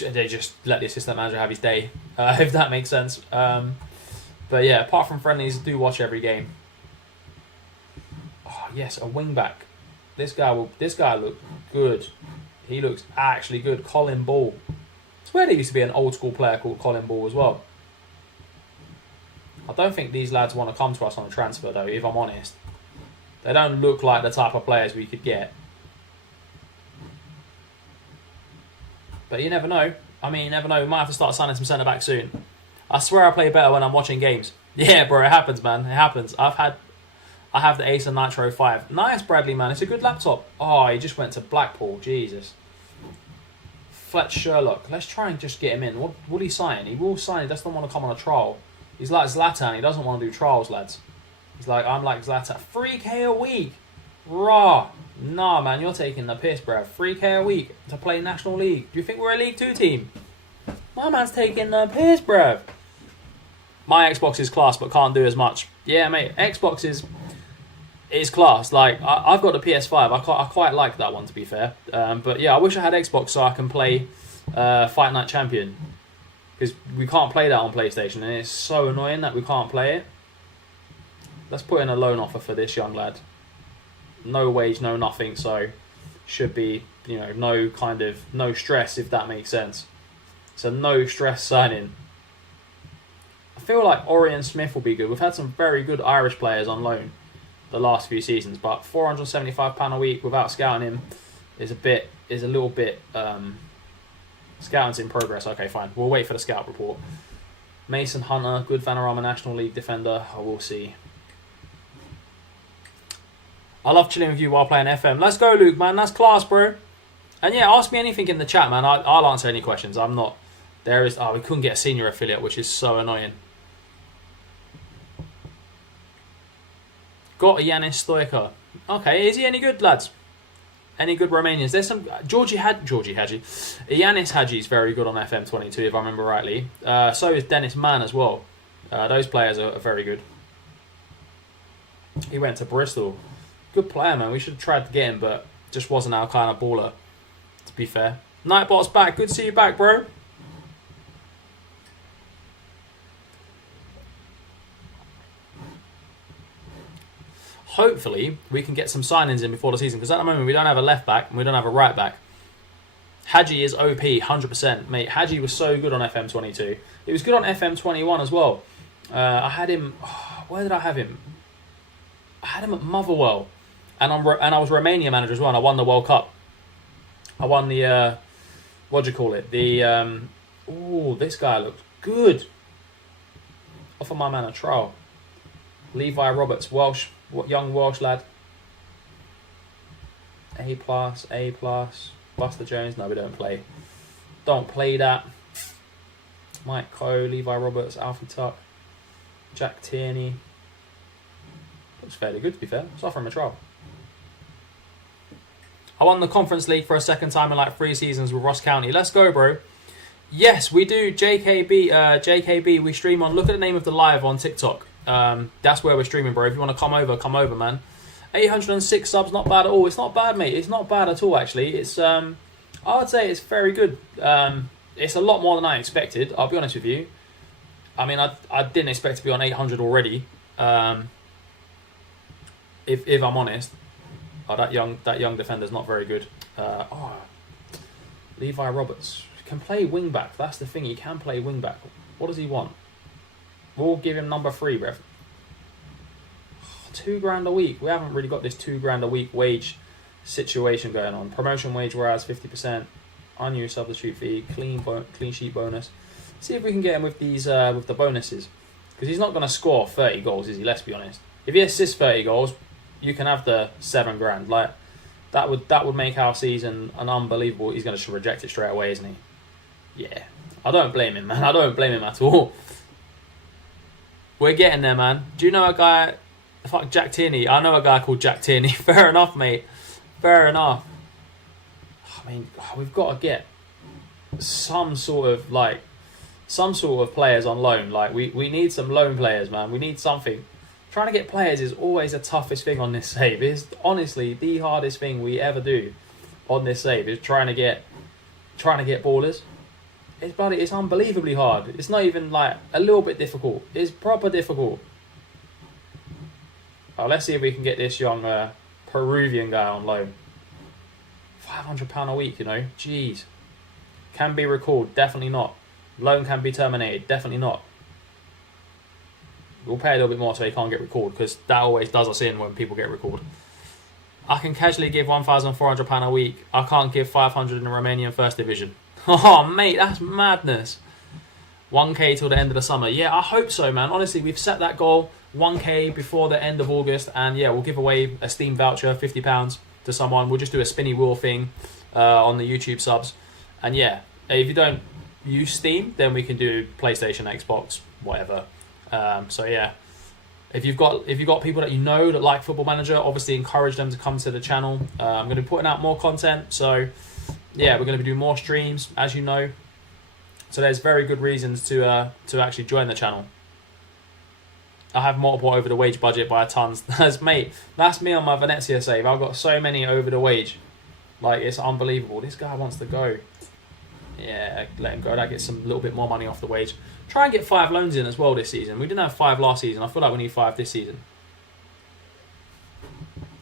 They just let the assistant manager have his day, if that makes sense. But yeah, apart from friendlies, I do watch every game. Oh yes, a wing back. This guy looked good. He looks actually good. Colin Ball. I swear there used to be an old school player called Colin Ball as well. I don't think these lads want to come to us on a transfer though, if I'm honest. They don't look like the type of players we could get. But you never know. I mean, you never know. We might have to start signing some centre-backs soon. I swear I play better when I'm watching games. Yeah, bro, it happens, man. It happens. I have the Acer Nitro 5. Nice, Bradley, man. It's a good laptop. Oh, he just went to Blackpool. Jesus. Fletch Sherlock. Let's try and just get him in. What will he sign? He will sign. He doesn't want to come on a trial. He's like Zlatan. He doesn't want to do trials, lads. He's like, I'm like Zlatan. 3K a week. Raw. Nah, man, you're taking the piss, bruv. 3K a week to play National League. Do you think we're a League 2 team? My man's taking the piss, bruv. My Xbox is class, but can't do as much. Yeah, mate, Xbox is class. Like, I've got the PS5. I quite like that one, to be fair. But yeah, I wish I had Xbox so I can play Fight Night Champion. Because we can't play that on PlayStation, and it's so annoying that we can't play it. Let's put in a loan offer for this young lad. No wage, no nothing, so should be, no stress, if that makes sense. It's a no stress signing. I feel like Orion Smith will be good. We've had some very good Irish players on loan the last few seasons, but £475 a week without scouting him is a little bit scouting's in progress. Okay, fine. We'll wait for the scout report. Mason Hunter, good Vanarama National League defender. I will see. I love chilling with you while playing FM. Let's go, Luke, man. That's class, bro. And yeah, ask me anything in the chat, man. I'll answer any questions. I'm not... we couldn't get a senior affiliate, which is so annoying. Got a Yanis Stoica. Okay, is he any good, lads? Any good Romanians? There's some... Georgie Hadji. Yanis Hadji is very good on FM23, if I remember rightly. So is Dennis Mann as well. Those players are very good. He went to Bristol. Good player, man. We should have tried to get him, but just wasn't our kind of baller, to be fair. Nightbot's back. Good to see you back, bro. Hopefully, we can get some signings in before the season, because at the moment we don't have a left back and we don't have a right back. Hadji is OP, 100%. Mate, Hadji was so good on FM22. He was good on FM21 as well. I had him... where did I have him? I had him at Motherwell. And I was Romania manager as well, and I won the World Cup. I won the, what do you call it? The, this guy looked good. Offer my man a trial. Levi Roberts, young Welsh lad. A+. Buster Jones, no, we don't play. Don't play that. Mike Coe, Levi Roberts, Alfie Tuck, Jack Tierney. Looks fairly good, to be fair. Let's offer him a trial. I won the Conference League for a second time in like 3 seasons with Ross County. Let's go, bro. Yes, we do. JKB. We stream on. Look at the name of the live on TikTok. That's where we're streaming, bro. If you want to come over, man. 806 subs, not bad at all. It's not bad, mate. It's not bad at all, actually. It's I would say it's very good. It's a lot more than I expected. I'll be honest with you. I mean, I didn't expect to be on 800 already. If I'm honest, that young defender's not very good. Levi Roberts can play wing back. That's the thing. He can play wing back. What does he want? We'll give him number 3, bruv. $2,000 a week. We haven't really got this $2,000 a week wage situation going on. Promotion wage whereas 50%, unused substitute fee, clean sheet bonus. See if we can get him with these with the bonuses, because he's not going to score 30 goals, is he? Let's be honest. If he assists 30 goals, you can have the $7,000. Like that would make our season an unbelievable. He's going to reject it straight away, isn't he? Yeah, I don't blame him, man. I don't blame him at all. We're getting there, man. Do you know a guy? Fuck Jack Tierney. I know a guy called Jack Tierney. Fair enough, mate. Fair enough. I mean, we've got to get some sort of players on loan. Like we need some loan players, man. We need something. Trying to get players is always the toughest thing on this save. It's honestly the hardest thing we ever do on this save is trying to get ballers. It's unbelievably hard. It's not even like a little bit difficult. It's proper difficult. Oh, let's see if we can get this young Peruvian guy on loan. £500 a week, you know. Jeez. Can be recalled? Definitely not. Loan can be terminated? Definitely not. We'll pay a little bit more so he can't get recalled, because that always does us in when people get recalled. I can casually give £1,400 a week. I can't give 500 in the Romanian First Division. Oh, mate, that's madness. 1k till the end of the summer. Yeah, I hope so, man. Honestly, we've set that goal, 1k before the end of August, and yeah, we'll give away a Steam voucher, £50 to someone. We'll just do a spinny wheel thing on the YouTube subs. And yeah, if you don't use Steam, then we can do PlayStation, Xbox, whatever. So yeah, if you've got people that you know that like Football Manager, obviously encourage them to come to the channel. I'm going to be putting out more content, so yeah, we're going to be doing more streams, as you know. So there's very good reasons to actually join the channel. I have multiple over the wage budget by tons. That's me on my Venezia save. I've got so many over the wage, like it's unbelievable. This guy wants to go. Yeah, let him go. That gets some little bit more money off the wage. Try and get 5 loans in as well this season. We didn't have 5 last season. I feel like we need 5 this season.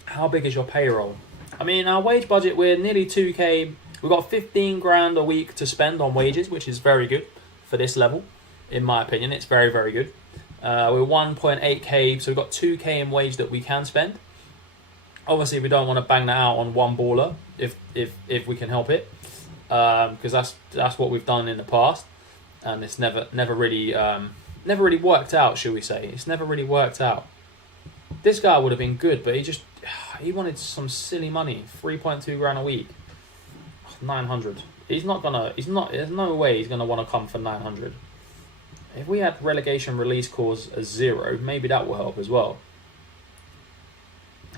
How big is your payroll? I mean, our wage budget, we're nearly 2k. We've got $15,000 a week to spend on wages, which is very good for this level. In my opinion, it's very, very good. We're 1.8k, so we've got 2k in wage that we can spend. Obviously, we don't want to bang that out on one baller if we can help it, because that's what we've done in the past, and it's never really worked out, shall we say? It's never really worked out. This guy would have been good, but he wanted some silly money, 3.2 grand a week, 900. There's no way he's gonna want to come for 900. If we had relegation release clause as 0, maybe that will help as well.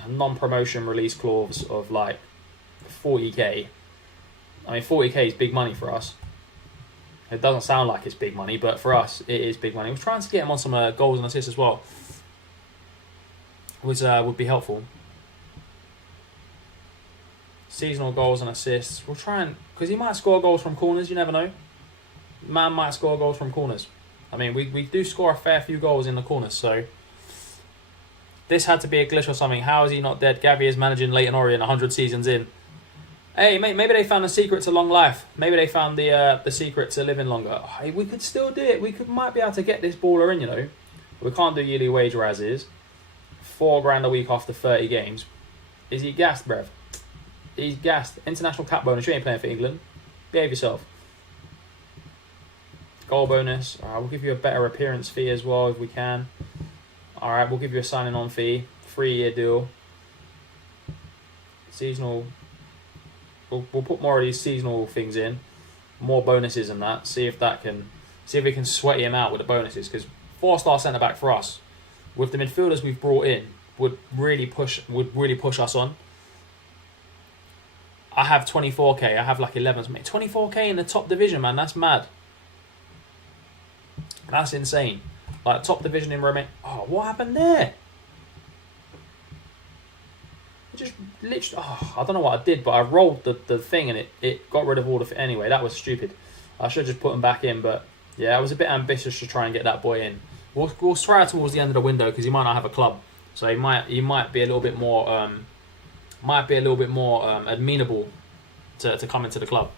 A non-promotion release clause of like 40k. I mean, 40k is big money for us. It doesn't sound like it's big money, but for us, it is big money. We're trying to get him on some goals and assists as well, which would be helpful. Seasonal goals and assists. We'll try and, because he might score goals from corners. You never know. Man might score goals from corners. I mean, we do score a fair few goals in the corners, so this had to be a glitch or something. How is he not dead? Gavi is managing Leyton Orient 100 seasons in. Hey, mate, maybe they found the secret to long life. Maybe they found the secret to living longer. Hey, we could still do it. Might be able to get this baller in, you know. We can't do yearly wage as is. $4,000 a week after 30 games. Is he gassed, bruv? He's gassed. International cap bonus. You ain't playing for England. Behave yourself. Goal bonus. All right, we'll give you a better appearance fee as well if we can. All right, we'll give you a signing on fee. 3-year deal. Seasonal. We'll put more of these seasonal things in. More bonuses and that. See if we can sweat him out with the bonuses. Because 4-star centre back for us, with the midfielders we've brought in, would really push us on. I have 24k. I have like 11. 24k in the top division, man. That's mad. That's insane. Like, top division in Romania. Oh, what happened there? Just literally, I don't know what I did, but I rolled the thing and it got rid of all of it anyway. That was stupid. I should have just put him back in, but yeah, I was a bit ambitious to try and get that boy in. We'll try towards the end of the window because he might not have a club, so he might be a little bit more amenable to come into the club.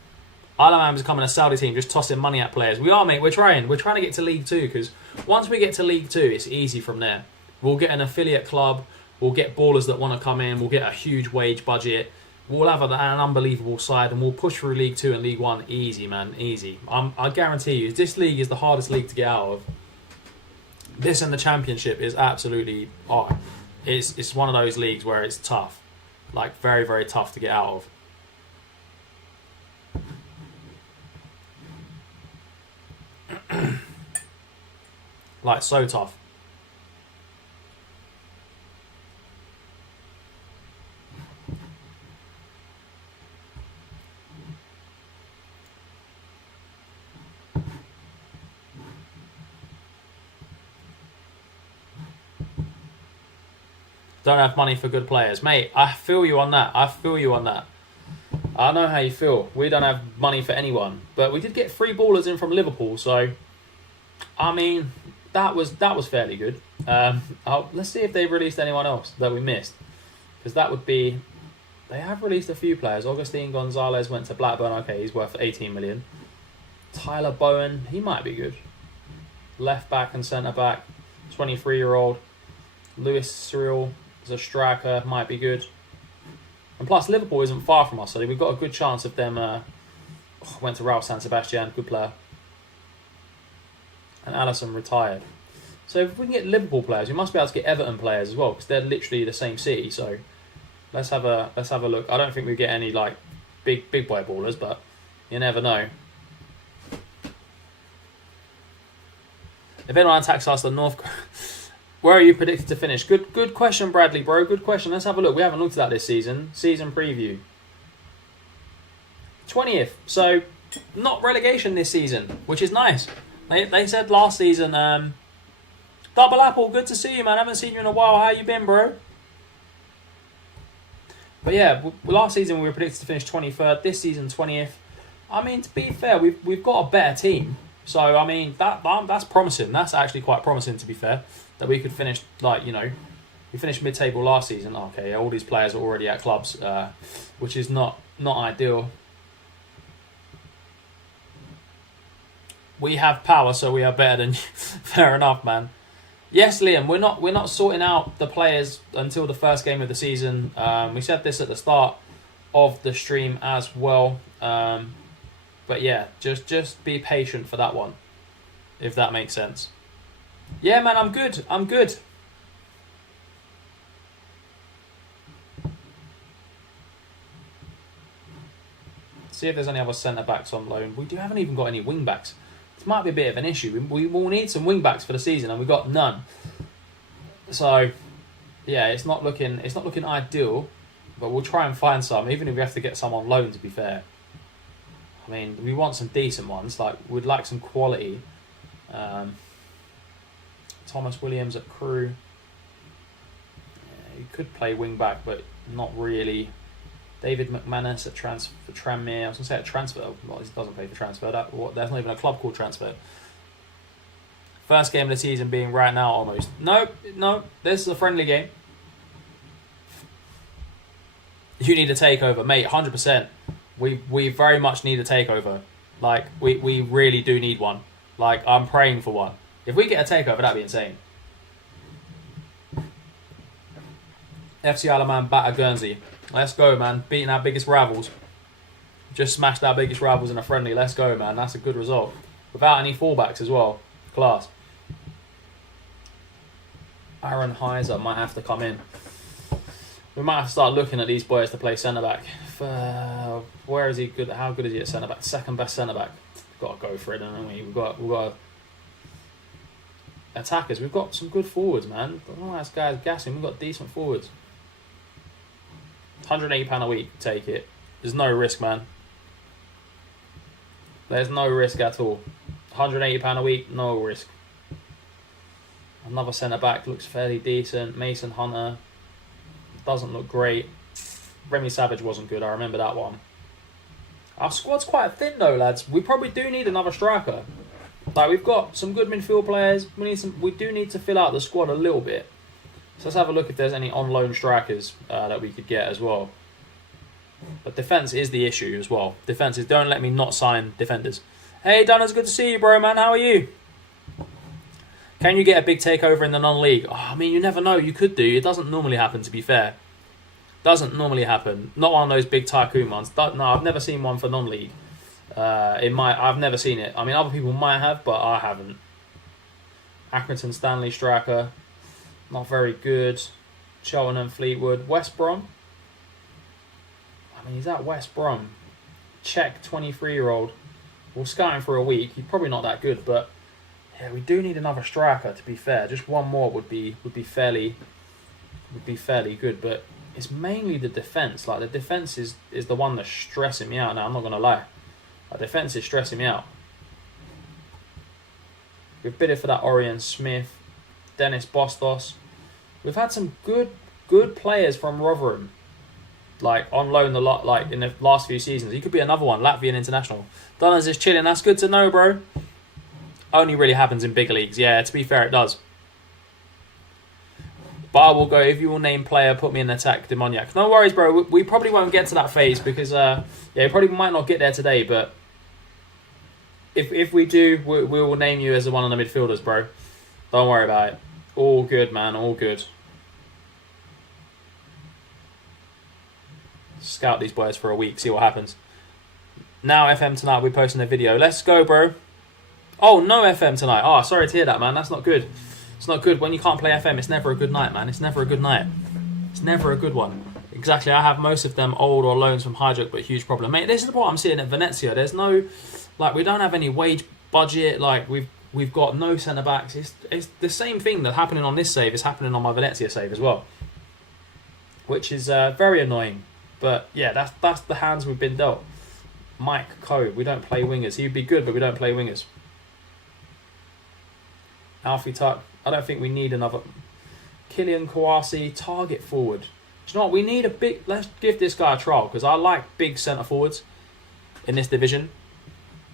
Alaman is becoming a Saudi team, just tossing money at players. We are, mate. We're trying to get to League 2 because once we get to League 2, it's easy from there. We'll get an affiliate club. We'll get ballers that want to come in. We'll get a huge wage budget. We'll have an unbelievable side, and we'll push through League 2 and League 1 easy, man, easy. I guarantee you, this league is the hardest league to get out of. This and the Championship is absolutely, it's one of those leagues where it's tough, like very, very tough to get out of. Like, so tough. Don't have money for good players. Mate, I feel you on that. I know how you feel. We don't have money for anyone. But we did get 3 ballers in from Liverpool, so I mean, that was fairly good. Let's see if they've released anyone else that we missed. Because that would be... They have released a few players. Augustine Gonzalez went to Blackburn. Okay, he's worth 18 million. Tyler Bowen, he might be good. Left back and centre back. 23-year-old. Lewis Cyril is a striker, might be good. And plus, Liverpool isn't far from us, so we've got a good chance of them. Went to Ralph San Sebastian, good player. And Alisson retired. So if we can get Liverpool players, we must be able to get Everton players as well, because they're literally the same city. So let's have a look. I don't think we get any like big boy ballers, but you never know. If anyone attacks us, the North. Where are you predicted to finish? Good question, Bradley, bro. Good question. Let's have a look. We haven't looked at that this season. Season preview. 20th. So, not relegation this season, which is nice. They said last season, Double Apple, good to see you, man. Haven't seen you in a while. How you been, bro? But yeah, last season we were predicted to finish 23rd. This season, 20th. I mean, to be fair, we've got a better team. So, I mean, that's promising. That's actually quite promising, to be fair. That we could finish, like, you know, we finished mid-table last season. Okay, all these players are already at clubs, which is not ideal. We have power, so we are better than you. Fair enough, man. Yes, Liam, we're not sorting out the players until the first game of the season. We said this at the start of the stream as well. But yeah, just be patient for that one, if that makes sense. Yeah, man, I'm good. See if there's any other centre-backs on loan. We haven't even got any wing-backs. This might be a bit of an issue. We will need some wing-backs for the season, and we've got none. So, yeah, it's not looking ideal, but we'll try and find some, even if we have to get some on loan, to be fair. I mean, we want some decent ones. Like, we'd like some quality. Thomas Williams at Crewe. Yeah, he could play wing back, but not really. David McManus at for Tranmere. I was going to say at Transfer. Well, he doesn't play for Transfer. There's not even a club called Transfer. First game of the season being right now almost. No. This is a friendly game. You need a takeover, mate. 100%. We very much need a takeover. Like, we really do need one. Like, I'm praying for one. If we get a takeover, that'd be insane. FC Alaman batter Guernsey. Let's go, man. Beating our biggest rivals. Just smashed our biggest rivals in a friendly. Let's go, man. That's a good result. Without any fallbacks as well. Class. Aaron Heiser might have to come in. We might have to start looking at these boys to play centre-back. Where is he good? How good is he at centre-back? Second best centre-back. Got to go for it, don't we? We've got attackers. We've got some good forwards, man. All those guys gassing. We've got decent forwards. £180 a week. Take it. There's no risk, man. There's no risk at all. £180 a week. No risk. Another centre-back looks fairly decent. Mason Hunter doesn't look great. Remy Savage wasn't good, I remember that one. Our squad's quite thin though, lads. We probably do need another striker. Like, we've got some good midfield players. We do need to fill out the squad a little bit. So let's have a look if there's any on-loan strikers that we could get as well. But defence is the issue as well. Defence is, don't let me not sign defenders. Hey, Dunners, good to see you, bro, man. How are you? Can you get a big takeover in the non-league? Oh, I mean, you never know. You could do. It doesn't normally happen, to be fair. Doesn't normally happen. Not one of those big tycoon ones. No, I've never seen one for non-league. I've never seen it. I mean, other people might have, but I haven't. Accrington Stanley striker, not very good. Cheltenham Fleetwood, West Brom. I mean, he's at West Brom. Czech 23-year-old. We'll scout him for a week. He's probably not that good, but yeah, we do need another striker. To be fair, just one more would be fairly good. But it's mainly the defence. Like, the defence is the one that's stressing me out now. I'm not gonna lie. Our defence is stressing me out. We've bidded for that Orion Smith, Dennis Bostos. We've had some good players from Rotherham, like on loan like in the last few seasons. He could be another one, Latvian international. Dunners is chilling. That's good to know, bro. Only really happens in big leagues. Yeah, to be fair, it does. But I will go, if you will name player, put me in attack demoniac. No worries, bro. We probably won't get to that phase because yeah, we probably might not get there today, but if we do, we will name you as one of the midfielders, bro. Don't worry about it. All good, man. All good. Scout these boys for a week, see what happens. Now FM tonight, we're posting a video. Let's go, bro. Oh, no FM tonight. Oh, sorry to hear that, man. That's not good. It's not good. When you can't play FM, it's never a good night, man. It's never a good night. It's never a good one. Exactly. I have most of them old or loans from Hijack, but huge problem. Mate, this is what I'm seeing at Venezia. There's no, like, we don't have any wage budget. Like, we've got no centre-backs. It's the same thing that's happening on this save is happening on my Venezia save as well. Which is very annoying. But, yeah, that's the hands we've been dealt. Mike Coe, we don't play wingers. He'd be good, but we don't play wingers. Alfie Tuck, I don't think we need another. Kylian Kouassi, target forward. Do you know what? We need a big. Let's give this guy a trial because I like big centre forwards in this division.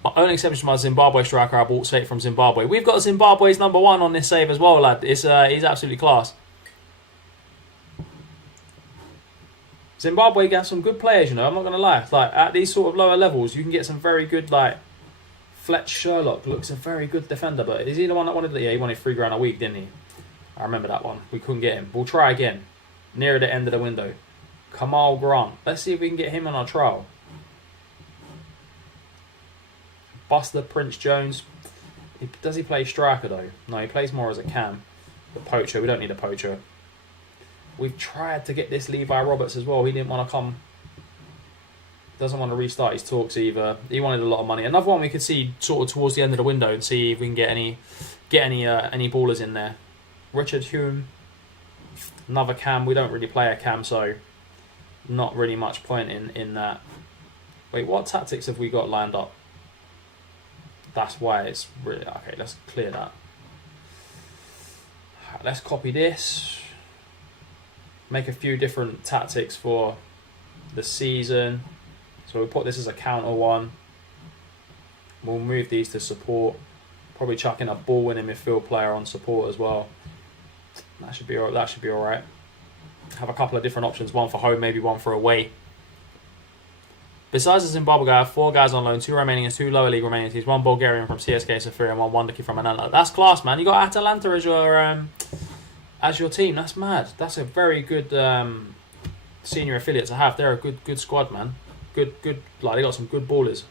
My only exception to my Zimbabwe striker I bought straight from Zimbabwe. We've got Zimbabwe's number one on this save as well, lad. He's absolutely class. Zimbabwe got some good players, you know. I'm not gonna lie. Like at these sort of lower levels, you can get some very good like. Fletch Sherlock looks a very good defender, but is he the one that wanted? Yeah, he wanted £3 a week, didn't he? I remember that one. We couldn't get him. We'll try again. Nearer the end of the window. Kamal Grant. Let's see if we can get him on our trial. Buster Prince Jones. Does he play striker though? No, he plays more as a cam. The poacher. We don't need a poacher. We've tried to get this Levi Roberts as well. He didn't want to come. Doesn't want to restart his talks either. He wanted a lot of money. Another one we could see sort of towards the end of the window and see if we can get any ballers in there. Richard Hume, another cam. We don't really play a cam, so not really much point in that. Wait, what tactics have we got lined up? That's why it's really okay. Let's clear that. Let's copy this. Make a few different tactics for the season. So we'll put this as a counter one. We'll move these to support. Probably chuck in a ball-winning midfield player on support as well. That should be all right. Have a couple of different options. One for home, maybe one for away. Besides the Zimbabwe guy, I have 4 guys on loan, 2 Romanians, 2 lower league Romanians, 1 Bulgarian from CSK Sofia and 1 Wonderkid from Atalanta. That's class, man. You got Atalanta as your team. That's mad. That's a very good senior affiliate to have. They're a good squad, man. Good, like they got some good ballers.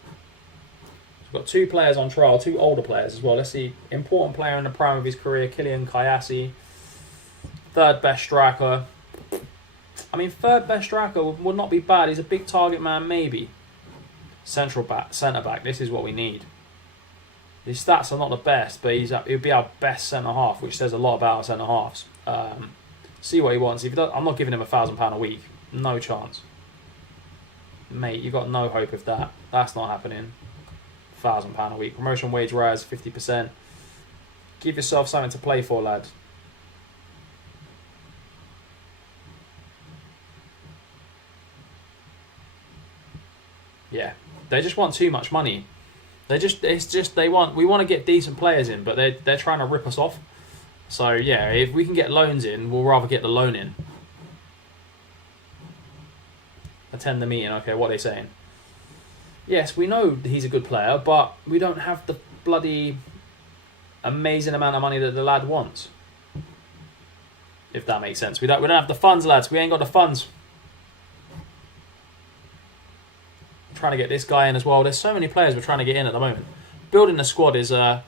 We've got 2 players on trial, 2 older players as well. Let's see. Important player in the prime of his career, Kylian Kouassi. 3rd best striker. I mean, 3rd best striker would not be bad. He's a big target man, maybe. Centre back. This is what we need. His stats are not the best, but he'll be our best centre half, which says a lot about our centre halves. See what he wants. If he does, I'm not giving him £1,000 a week. No chance. Mate, you got no hope of that. That's not happening. £1,000 a week. Promotion wage rise 50%. Give yourself something to play for, lad. yeah, they just want too much money. We want to get decent players in, but they're trying to rip us off. So yeah, if we can get loans in, we'll rather get the loan in. Attend the meeting. Okay, what are they saying? Yes, we know he's a good player, but we don't have the bloody amazing amount of money that the lad wants. If that makes sense. We don't have the funds, lads. We ain't got the funds. I'm trying to get this guy in as well. There's so many players we're trying to get in at the moment. Building a squad is tough.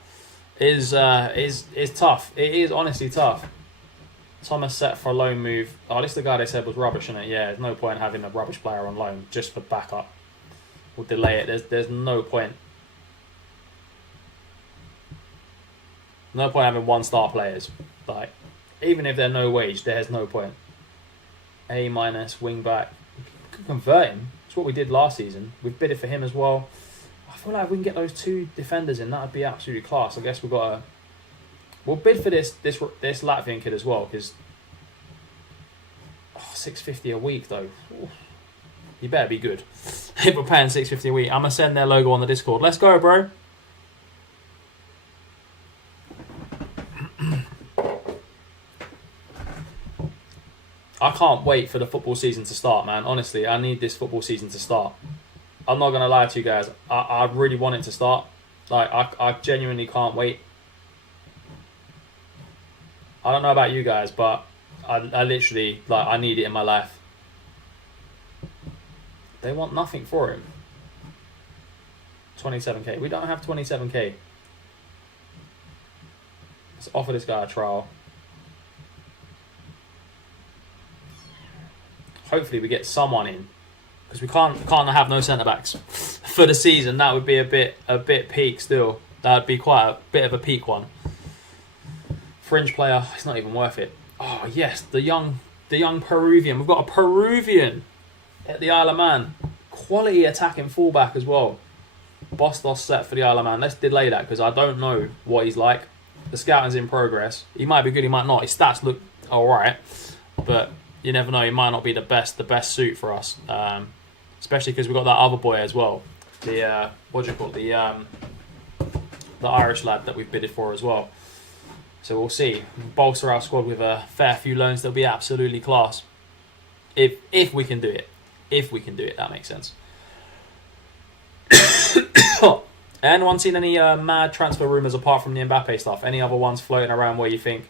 It is honestly tough. Thomas set for a loan move. Oh, this is the guy they said was rubbish, isn't it? Yeah, there's no point in having a rubbish player on loan just for backup. We'll delay it. There's no point. No point having one-star players. Like, even if they're no wage, there's no point. A- wing back. We could convert him. That's what we did last season. We bid it for him as well. I feel like if we can get those 2 defenders in, that would be absolutely class. I guess we'll bid for this Latvian kid as well, because $650 a week though. Ooh. You better be good. If we're paying $650 a week, I'm gonna send their logo on the Discord. Let's go, bro. I can't wait for the football season to start, man. Honestly, I need this football season to start. I'm not gonna lie to you guys. I really want it to start. Like, I genuinely can't wait. I don't know about you guys, but I literally, like, I need it in my life. They want nothing for him. 27k. We don't have 27k. Let's offer this guy a trial. Hopefully we get someone in, because we can't have no centre backs for the season. That would be a bit peak still. That would be quite a bit of a peak one. Fringe player, it's not even worth it. Oh yes, the young Peruvian. We've got a Peruvian at the Isle of Man. Quality attacking fullback as well. Bostos set for the Isle of Man. Let's delay that because I don't know what he's like. The scouting's in progress. He might be good, he might not. His stats look alright, but you never know. He might not be the best suit for us. Especially because we've got that other boy as well. The the Irish lad that we've bidded for as well. So we'll see. We'll bolster our squad with a fair few loans. They'll be absolutely class. If we can do it. If we can do it, that makes sense. Anyone seen any mad transfer rumours apart from the Mbappe stuff? Any other ones floating around where you think,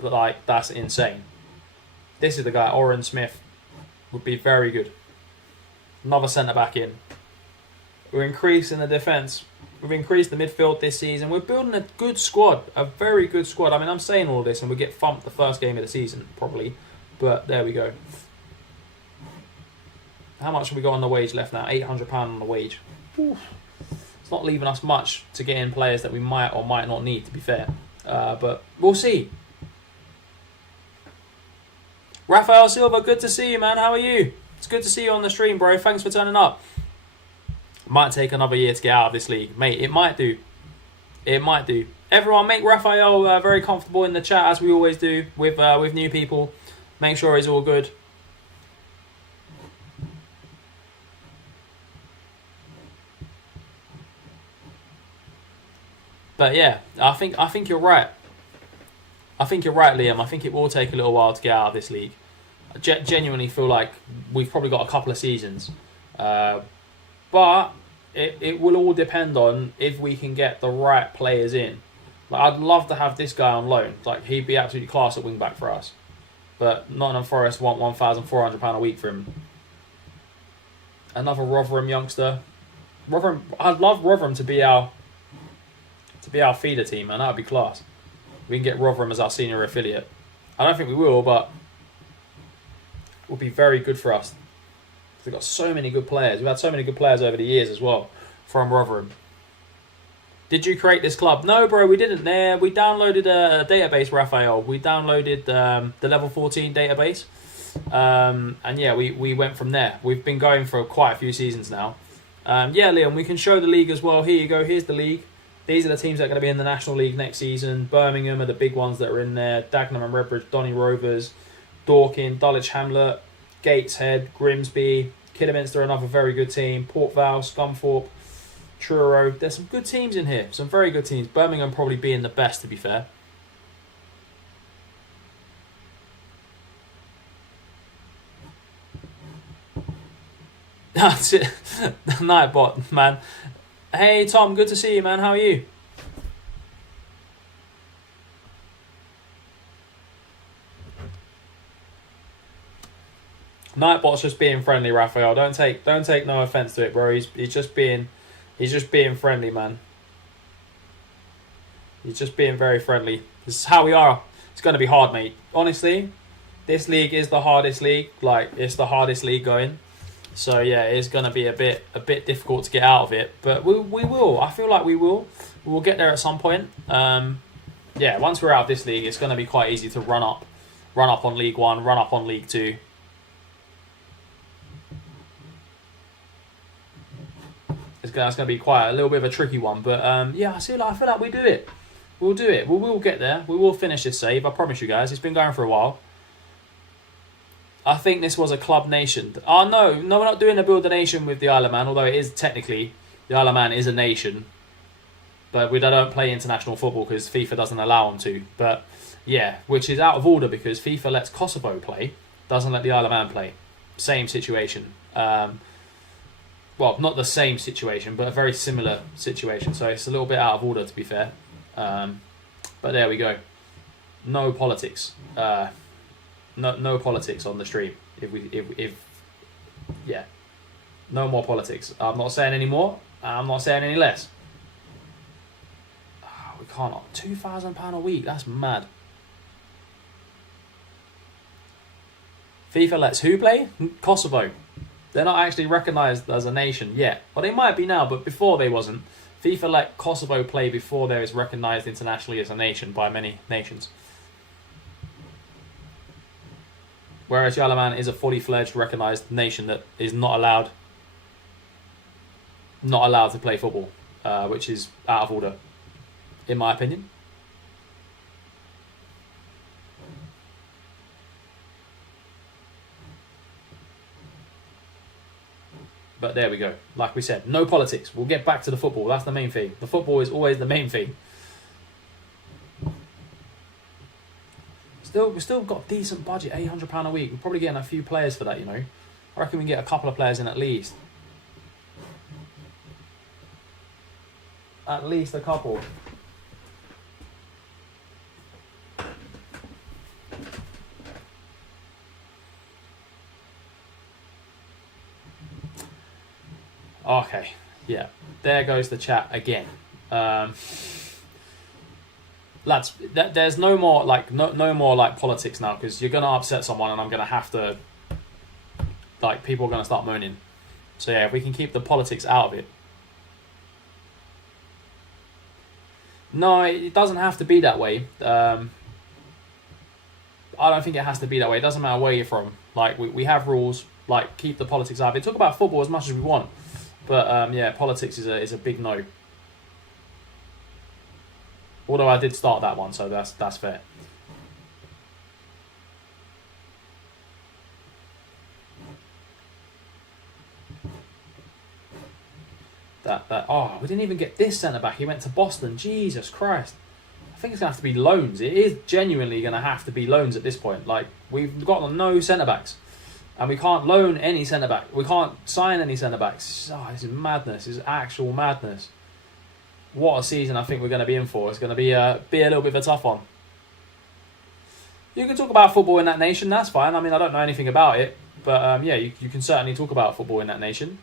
like, that's insane? This is the guy, Oren Smith. Would be very good. Another centre-back in. We're increasing the defence. We've increased the midfield this season. We're building a good squad. A very good squad. I mean, I'm saying all this and we get thumped the first game of the season, probably. But there we go. How much have we got on the wage left now? £800 on the wage. Oof. It's not leaving us much to get in players that we might or might not need, to be fair. But we'll see. Rafael Silva, good to see you, man. How are you? It's good to see you on the stream, bro. Thanks for turning up. Might take another year to get out of this league. Mate, it might do. It might do. Everyone, make Rafael very comfortable in the chat, as we always do with new people. Make sure he's all good. But yeah, I think you're right. I think you're right, Liam. I think it will take a little while to get out of this league. I genuinely feel like we've probably got a couple of seasons. But it will all depend on if we can get the right players in. Like, I'd love to have this guy on loan. Like, he'd be absolutely class at wing back for us. But Nottingham Forest want £1,400 a week for him. Another Rotherham youngster. Rotherham. I'd love Rotherham to be our feeder team, man. That would be class. We can get Rotherham as our senior affiliate. I don't think we will, but it will be very good for us. We've got so many good players. We've had so many good players over the years as well from Rotherham. Did you create this club? No, bro, we didn't. We downloaded a database, Raphael. We downloaded the level 14 database. And yeah, we went from there. We've been going for quite a few seasons now. Yeah, Liam, we can show the league as well. Here you go. Here's the league. These are the teams that are going to be in the National League next season. Birmingham are the big ones that are in there. Dagenham and Redbridge, Donny Rovers, Dorking, Dulwich Hamlet, Gateshead, Grimsby, Kidderminster, another very good team. Port Vale, Scunthorpe, Truro. There's some good teams in here. Some very good teams. Birmingham probably being the best, to be fair. That's it. Nightbot, man. Hey, Tom. Good to see you, man. How are you? Nightbot's just being friendly, Raphael. Don't take no offense to it, bro. He's just being friendly, man. He's just being very friendly. This is how we are. It's going to be hard, mate. Honestly, this league is the hardest league. Like, it's the hardest league going. So yeah, it's going to be a bit difficult to get out of it, but we will. I feel like we will. We will get there at some point. Yeah, once we're out of this league, it's going to be quite easy to run up on League One, run up on League Two. That's going to be quite a little bit of a tricky one, but yeah, I feel like we do it. We'll do it. We will get there. We will finish this save. I promise you guys. It's been going for a while. I think this was a club nation. Oh no, we're not doing a build a nation with the Isle of Man. Although it is technically the Isle of Man is a nation, but we don't play international football because FIFA doesn't allow them to. But yeah, which is out of order because FIFA lets Kosovo play, doesn't let the Isle of Man play. Same situation. Well, not the same situation, but a very similar situation. So it's a little bit out of order, to be fair. But there we go. No politics. No politics on the stream. If yeah, no more politics. I'm not saying any more. I'm not saying any less. Oh, we can't. £2,000 a week. That's mad. FIFA lets who play? Kosovo. They're not actually recognised as a nation yet. Well, they might be now, but before they wasn't. FIFA let Kosovo play before they was recognised internationally as a nation by many nations. Whereas Isle of Man is a fully fledged recognised nation that is not allowed to play football, which is out of order, in my opinion. But there we go. Like we said, no politics. We'll get back to the football. That's the main thing. The football is always the main thing. We've still got a decent budget, £800 a week. We're probably getting a few players for that, you know. I reckon we can get a couple of players in at least. At least a couple. Okay, yeah. There goes the chat again. Lads, there's no more like no more like politics now because you're gonna upset someone and I'm gonna have to like people are gonna start moaning. So yeah, if we can keep the politics out of it. No, it doesn't have to be that way. I don't think it has to be that way. It doesn't matter where you're from. Like we have rules. Like keep the politics out of it. Talk about football as much as we want, but yeah, politics is a big no. Although I did start that one, so that's fair. Oh, we didn't even get this centre back. He went to Boston. Jesus Christ. I think it's gonna have to be loans. It is genuinely gonna have to be loans at this point. Like we've got no centre backs, and we can't loan any centre back. We can't sign any centre backs. Oh, this is madness. This is actual madness. What a season I think we're going to be in for. It's going to be a little bit of a tough one. You can talk about football in that nation, that's fine. I mean, I don't know anything about it. But yeah, you can certainly talk about football in that nation.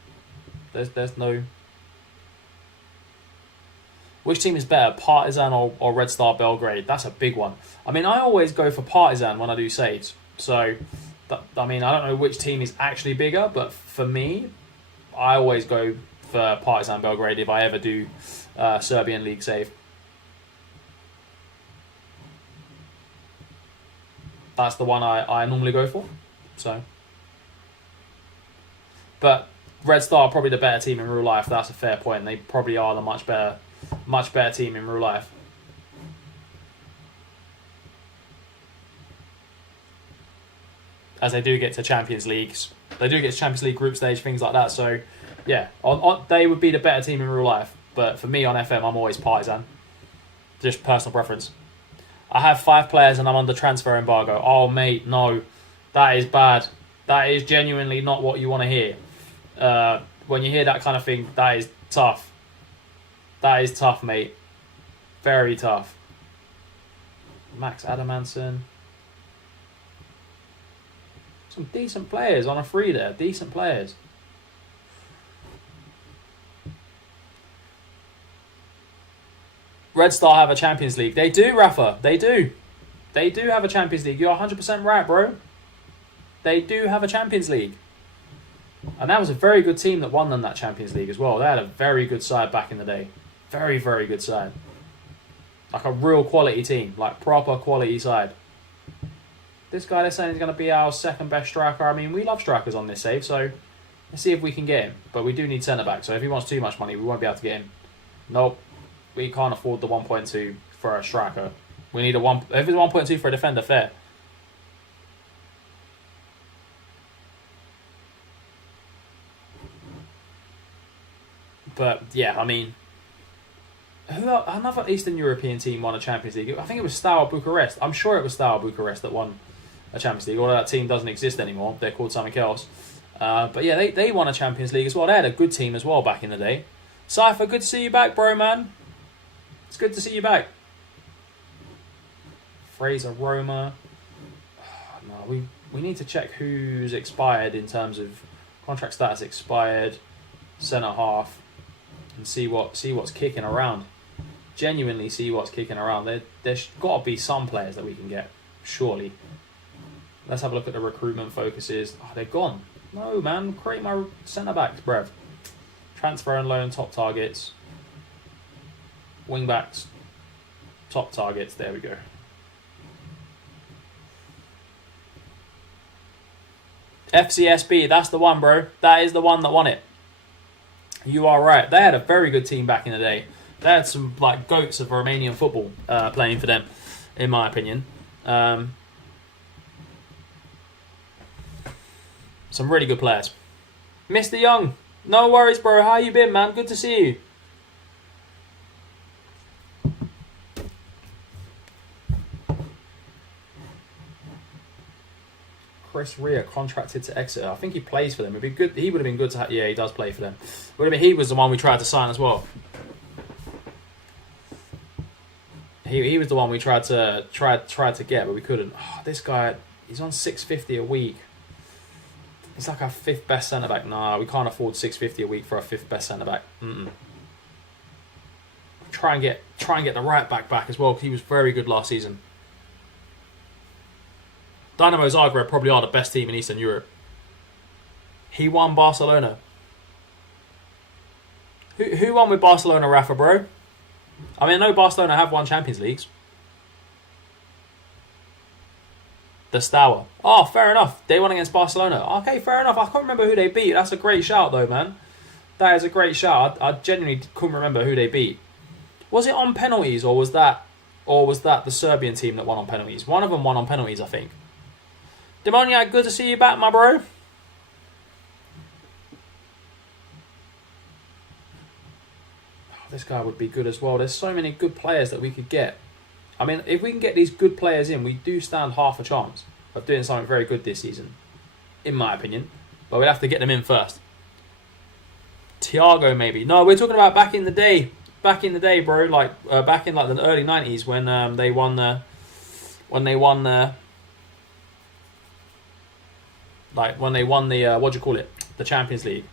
There's no... Which team is better, Partizan or Red Star Belgrade? That's a big one. I mean, I always go for Partizan when I do saves. So, I mean, I don't know which team is actually bigger. But for me, I always go for Partizan Belgrade if I ever do... Serbian league save. That's the one I normally go for. So, but Red Star are probably the better team in real life. That's a fair point. They probably are the much better team in real life. As they do get to Champions Leagues They do get to Champions League group stage, things like that. So, yeah, they would be the better team in real life. But for me on FM, I'm always partisan. Just personal preference. I have 5 players and I'm under transfer embargo. Oh, mate, no. That is bad. That is genuinely not what you want to hear. When you hear that kind of thing, that is tough. That is tough, mate. Very tough. Max Adamanson. Some decent players on a free there. Decent players. Red Star have a Champions League. They do, Rafa. They do. They do have a Champions League. You're 100% right, bro. They do have a Champions League. And that was a very good team that won them that Champions League as well. They had a very good side back in the day. Very, very good side. Like a real quality team. Like proper quality side. This guy they're saying is going to be our second best striker. I mean, we love strikers on this save, so let's see if we can get him. But we do need centre-back, so if he wants too much money, we won't be able to get him. Nope. We can't afford the 1.2 for a striker. We need a 1... If it's 1.2 for a defender, fair. But, yeah, I mean... Another Eastern European team won a Champions League. I think it was Steaua Bucharest. I'm sure it was Steaua Bucharest that won a Champions League. Although that team doesn't exist anymore. They're called something else. But yeah, they won a Champions League as well. They had a good team as well back in the day. Cypher, good to see you back, bro, man. It's good to see you back. Fraser Roma. No, we need to check who's expired in terms of contract status expired, centre half, and see what's kicking around. Genuinely see what's kicking around. There's got to be some players that we can get, surely. Let's have a look at the recruitment focuses. Oh, they're gone. No, man. Create my centre backs, bruv. Transfer and loan top targets. Wing backs top targets. There we go. FCSB, that's the one, bro. That is the one that won it. You are right. They had a very good team back in the day. They had some like goats of Romanian football playing for them, in my opinion. Some really good players. Mr. Young, no worries, bro. How you been, man? Good to see you. Chris Rea contracted to Exeter. I think he plays for them. It'd be good. He would have been good to have. Yeah, he does play for them. He was the one we tried to sign as well. He was the one we tried to get, but we couldn't. Oh, this guy, he's on $650 a week. He's like our 5th best centre back. Nah, we can't afford $650 a week for our 5th best centre back. Try and get the right back as well, because he was very good last season. Dynamo Zagreb probably are the best team in Eastern Europe. He won Barcelona. Who won with Barcelona, Rafa, bro? I mean, I know Barcelona have won Champions Leagues. The Steaua. Oh, fair enough. They won against Barcelona. Okay, fair enough. I can't remember who they beat. That's a great shout, though, man. That is a great shout. I genuinely couldn't remember who they beat. Was it on penalties, or was that the Serbian team that won on penalties? One of them won on penalties, I think. Demoniac, good to see you back, my bro. This guy would be good as well. There's so many good players that we could get. I mean, if we can get these good players in, we do stand half a chance of doing something very good this season, in my opinion. But we'd have to get them in first. Thiago, maybe. No, we're talking about back in the day. Back in the day, bro. Like back in like the early 90s when they won the what do you call it? The Champions League.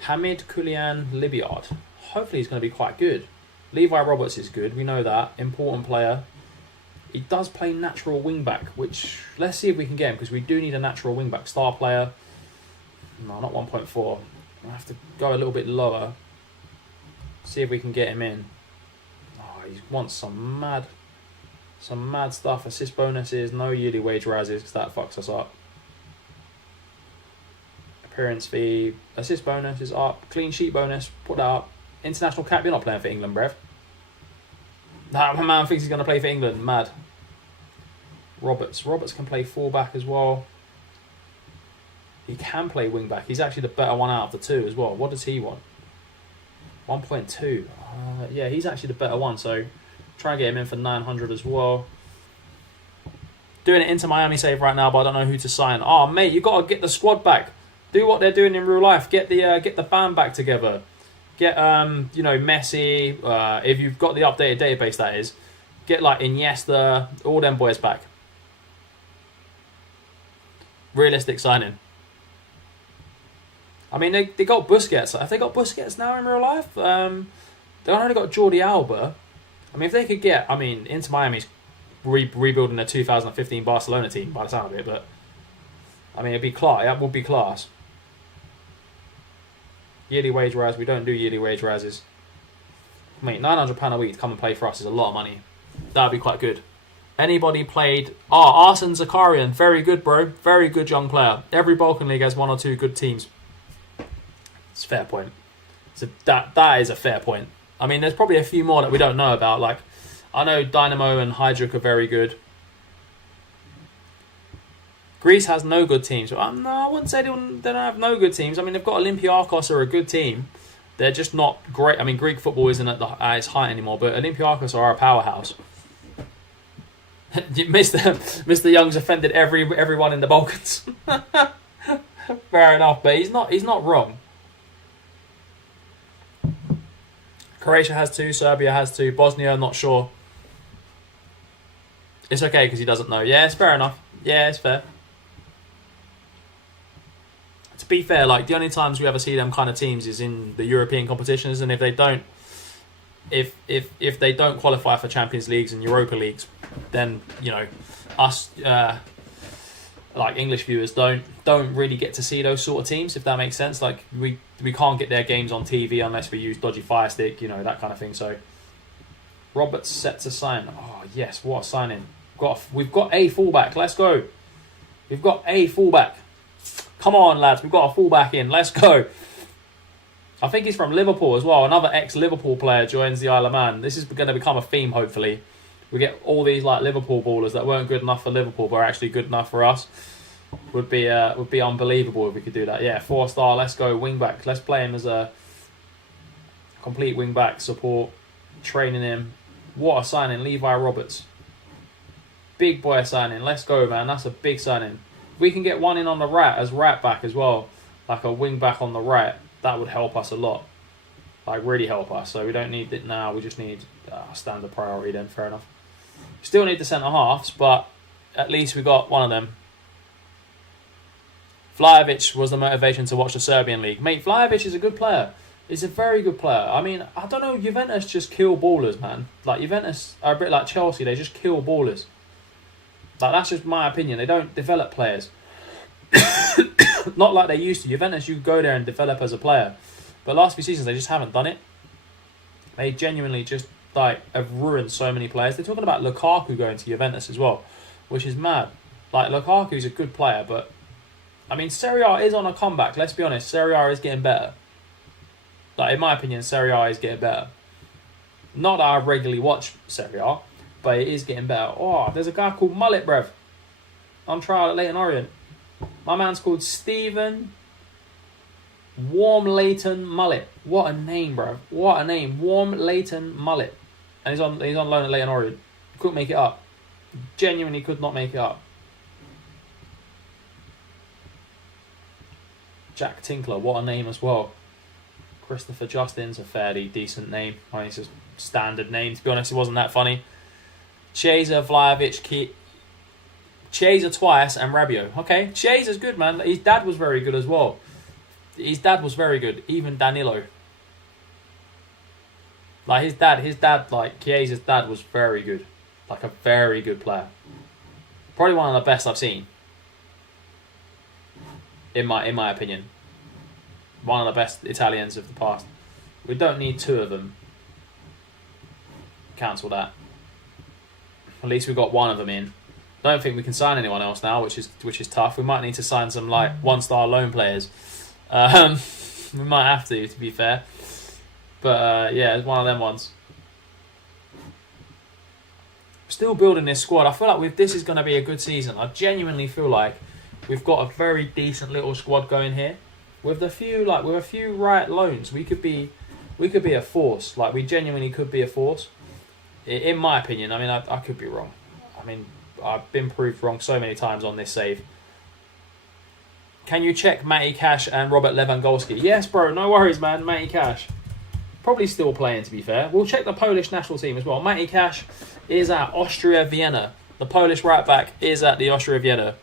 Hamid Koulian Libiard. Hopefully he's going to be quite good. Levi Roberts is good. We know that. Important player. He does play natural wing back, which let's see if we can get him, because we do need a natural wing back. Star player. No, not 1.4. I have to go a little bit lower. See if we can get him in. Oh, he wants some mad stuff. Assist bonuses, no yearly wage rises, because that fucks us up. Appearance fee, assist bonus is up. Clean sheet bonus, put that up. International cap, you're not playing for England, bruv. Nah, my man thinks he's going to play for England. Mad. Roberts can play fullback as well. He can play wing back. He's actually the better one out of the two as well. What does he want? 1.2. Yeah, he's actually the better one. So try and get him in for 900 as well. Doing it into Miami save right now, but I don't know who to sign. Oh, mate, you got to get the squad back. Do what they're doing in real life. Get the band back together. Get Messi. If you've got the updated database, that is. Get like Iniesta, all them boys back. Realistic signing. I mean, they got Busquets. Have they got Busquets now in real life? They've only got Jordi Alba. I mean, if they could get... I mean, Inter Miami's rebuilding their 2015 Barcelona team by the sound of it, but... I mean, it'd be class. That would be class. Yearly wage rise. We don't do yearly wage rises. Mate, £900 a week to come and play for us is a lot of money. That'd be quite good. Anybody played... Arsene Zakarian. Very good, bro. Very good young player. Every Balkan League has 1 or 2 good teams. It's a fair point. So that is a fair point. I mean, there's probably a few more that we don't know about. Like, I know Dynamo and Hajduk are very good. Greece has no good teams. No, I wouldn't say they don't have no good teams. I mean, they've got Olympiacos, who are a good team. They're just not great. I mean, Greek football isn't at its height anymore, but Olympiacos are a powerhouse. Mr. Young's offended everyone in the Balkans. Fair enough, but he's not wrong. Croatia has 2, Serbia has 2, Bosnia, not sure. It's okay because he doesn't know. Yeah, it's fair enough. Yeah, it's fair. To be fair, like the only times we ever see them kind of teams is in the European competitions, and if they don't qualify for Champions Leagues and Europa Leagues, then us like English viewers don't really get to see those sort of teams, if that makes sense. Like we can't get their games on TV unless we use dodgy Fire Stick, that kind of thing. So Roberts set to sign. Oh yes, what a signing. We've got a fullback. Let's go. We've got a fullback. Come on, lads. We've got a fullback in. Let's go. I think he's from Liverpool as well. Another ex-Liverpool player joins the Isle of Man. This is going to become a theme, hopefully. We get all these like Liverpool ballers that weren't good enough for Liverpool but are actually good enough for us. Would be unbelievable if we could do that. Yeah, 4-star. Let's go. Wing-back. Let's play him as a complete wing-back support. Training him. What a signing. Levi Roberts. Big boy signing. Let's go, man. That's a big signing. We can get one in on the right as right back as well. Like a wing back on the right. That would help us a lot. Like really help us. So we don't need it now. We just need standard priority then. Fair enough. Still need the centre halves, but at least we got one of them. Vlahovic was the motivation to watch the Serbian league. Mate, Vlahovic is a good player. He's a very good player. I mean, I don't know. Juventus just kill ballers, man. Like Juventus are a bit like Chelsea. They just kill ballers. Like, that's just my opinion. They don't develop players. Not like they used to. Juventus, you go there and develop as a player. But last few seasons, they just haven't done it. They genuinely just have ruined so many players. They're talking about Lukaku going to Juventus as well, which is mad. Like, Lukaku's a good player, but... I mean, Serie A is on a comeback. Let's be honest. Serie A is getting better. Like, in my opinion, Serie A is getting better. Not that I regularly watch Serie A, but it is getting better. Oh, there's a guy called Mullet, bruv. On trial at Leyton Orient. My man's called Stephen Warm Leighton Mullet. What a name, bruv. What a name. Warm Leighton Mullet. And he's on loan at Leyton Orient. Couldn't make it up. Genuinely could not make it up. Jack Tinkler. What a name as well. Christopher Justin's a fairly decent name. I mean, it's a standard name. To be honest, it wasn't that funny. Chiesa, Vlahovic, Chiesa twice, and Rabiot. Okay, Chiesa's good, man. His dad was very good as well. His dad was very good. Even Danilo. Like his dad, like Chiesa's dad was very good. Like a very good player. Probably one of the best I've seen. In my opinion. One of the best Italians of the past. We don't need 2 of them. Cancel that. At least we got one of them in. Don't think we can sign anyone else now, which is tough. We might need to sign some like 1-star loan players. We might have to be fair. But yeah, it's one of them ones. Still building this squad. I feel like this is going to be a good season. I genuinely feel like we've got a very decent little squad going here. With a few right loans, we could be a force. Like, we genuinely could be a force. In my opinion, I mean, I could be wrong. I mean, I've been proved wrong so many times on this save. Can you check Matty Cash and Robert Lewandowski? Yes, bro. No worries, man. Matty Cash. Probably still playing, to be fair. We'll check the Polish national team as well. Matty Cash is at Austria Vienna. The Polish right back is at the Austria Vienna.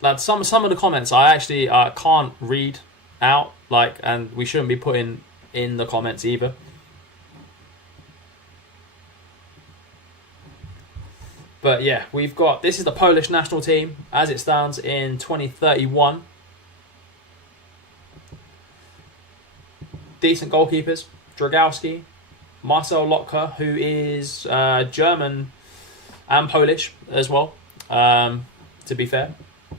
Like, some of the comments I actually can't read out, like, and we shouldn't be putting in the comments either. But yeah, this is the Polish national team as it stands in 2031. Decent goalkeepers. Dragowski, Marcel Lotka, who is German and Polish as well, to be fair.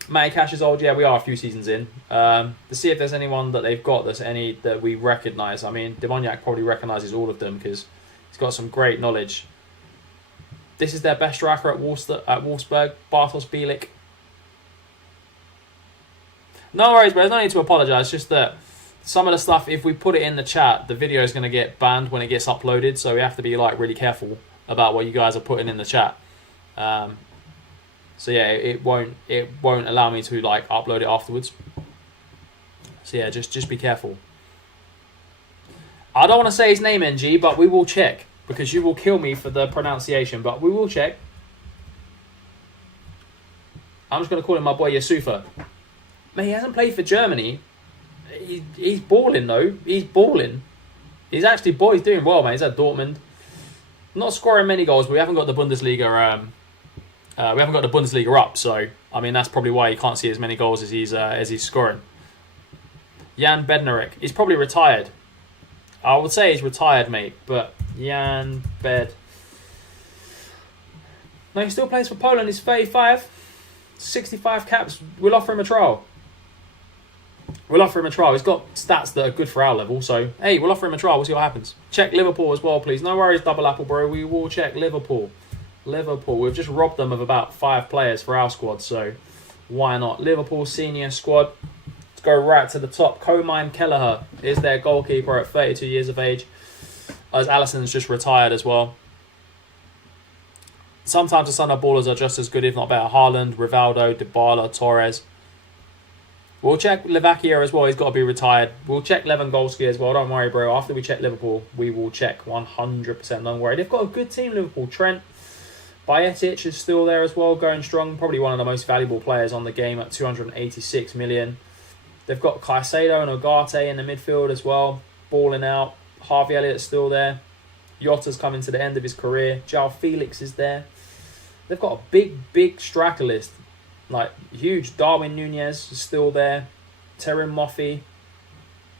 Matty Cash is old. Yeah, we are a few seasons in. To see if there's anyone that they've got that we recognise. I mean, Demoniac probably recognises all of them because he's got some great knowledge. This is their best striker at Wolfsburg, Bartosz Bielik. No worries, but there's no need to apologise. It's just that some of the stuff, if we put it in the chat, the video is going to get banned when it gets uploaded. So we have to be like really careful about what you guys are putting in the chat. So yeah, it won't allow me to like upload it afterwards. So yeah, just be careful. I don't want to say his name, NG, but we will check. Because you will kill me for the pronunciation, but we will check. I'm just going to call him my boy Yasufa. Man, he hasn't played for Germany. He's balling, though. He's balling. He's doing well, man. He's at Dortmund. Not scoring many goals, but we haven't got the Bundesliga. We haven't got the Bundesliga up, so I mean that's probably why you can't see as many goals as he's scoring. Jan Bednarek. He's probably retired. I would say he's retired, mate, but Jan Bed. No, he still plays for Poland. He's 35. 65 caps. We'll offer him a trial. He's got stats that are good for our level, so hey, we'll offer him a trial. We'll see what happens. Check Liverpool as well, please. No worries, Double Apple, bro. We will check Liverpool. We've just robbed them of about 5 players for our squad, so why not? Liverpool senior squad. Let's go right to the top. Comine Kelleher is their goalkeeper at 32 years of age. As Alisson's just retired as well. Sometimes the Sunderland ballers are just as good, if not better. Haaland, Rivaldo, Dybala, Torres. We'll check Livakia as well. He's got to be retired. We'll check Lewandowski as well. Don't worry, bro. After we check Liverpool, we will check 100%. Don't worry. They've got a good team, Liverpool. Trent Bajetic is still there as well, going strong. Probably one of the most valuable players on the game at 286 million. They've got Caicedo and Ugarte in the midfield as well, balling out. Harvey Elliott's still there. Yotta's coming to the end of his career. João Felix is there. They've got a big striker list. Like, huge. Darwin Nunez is still there. Terim Moffi.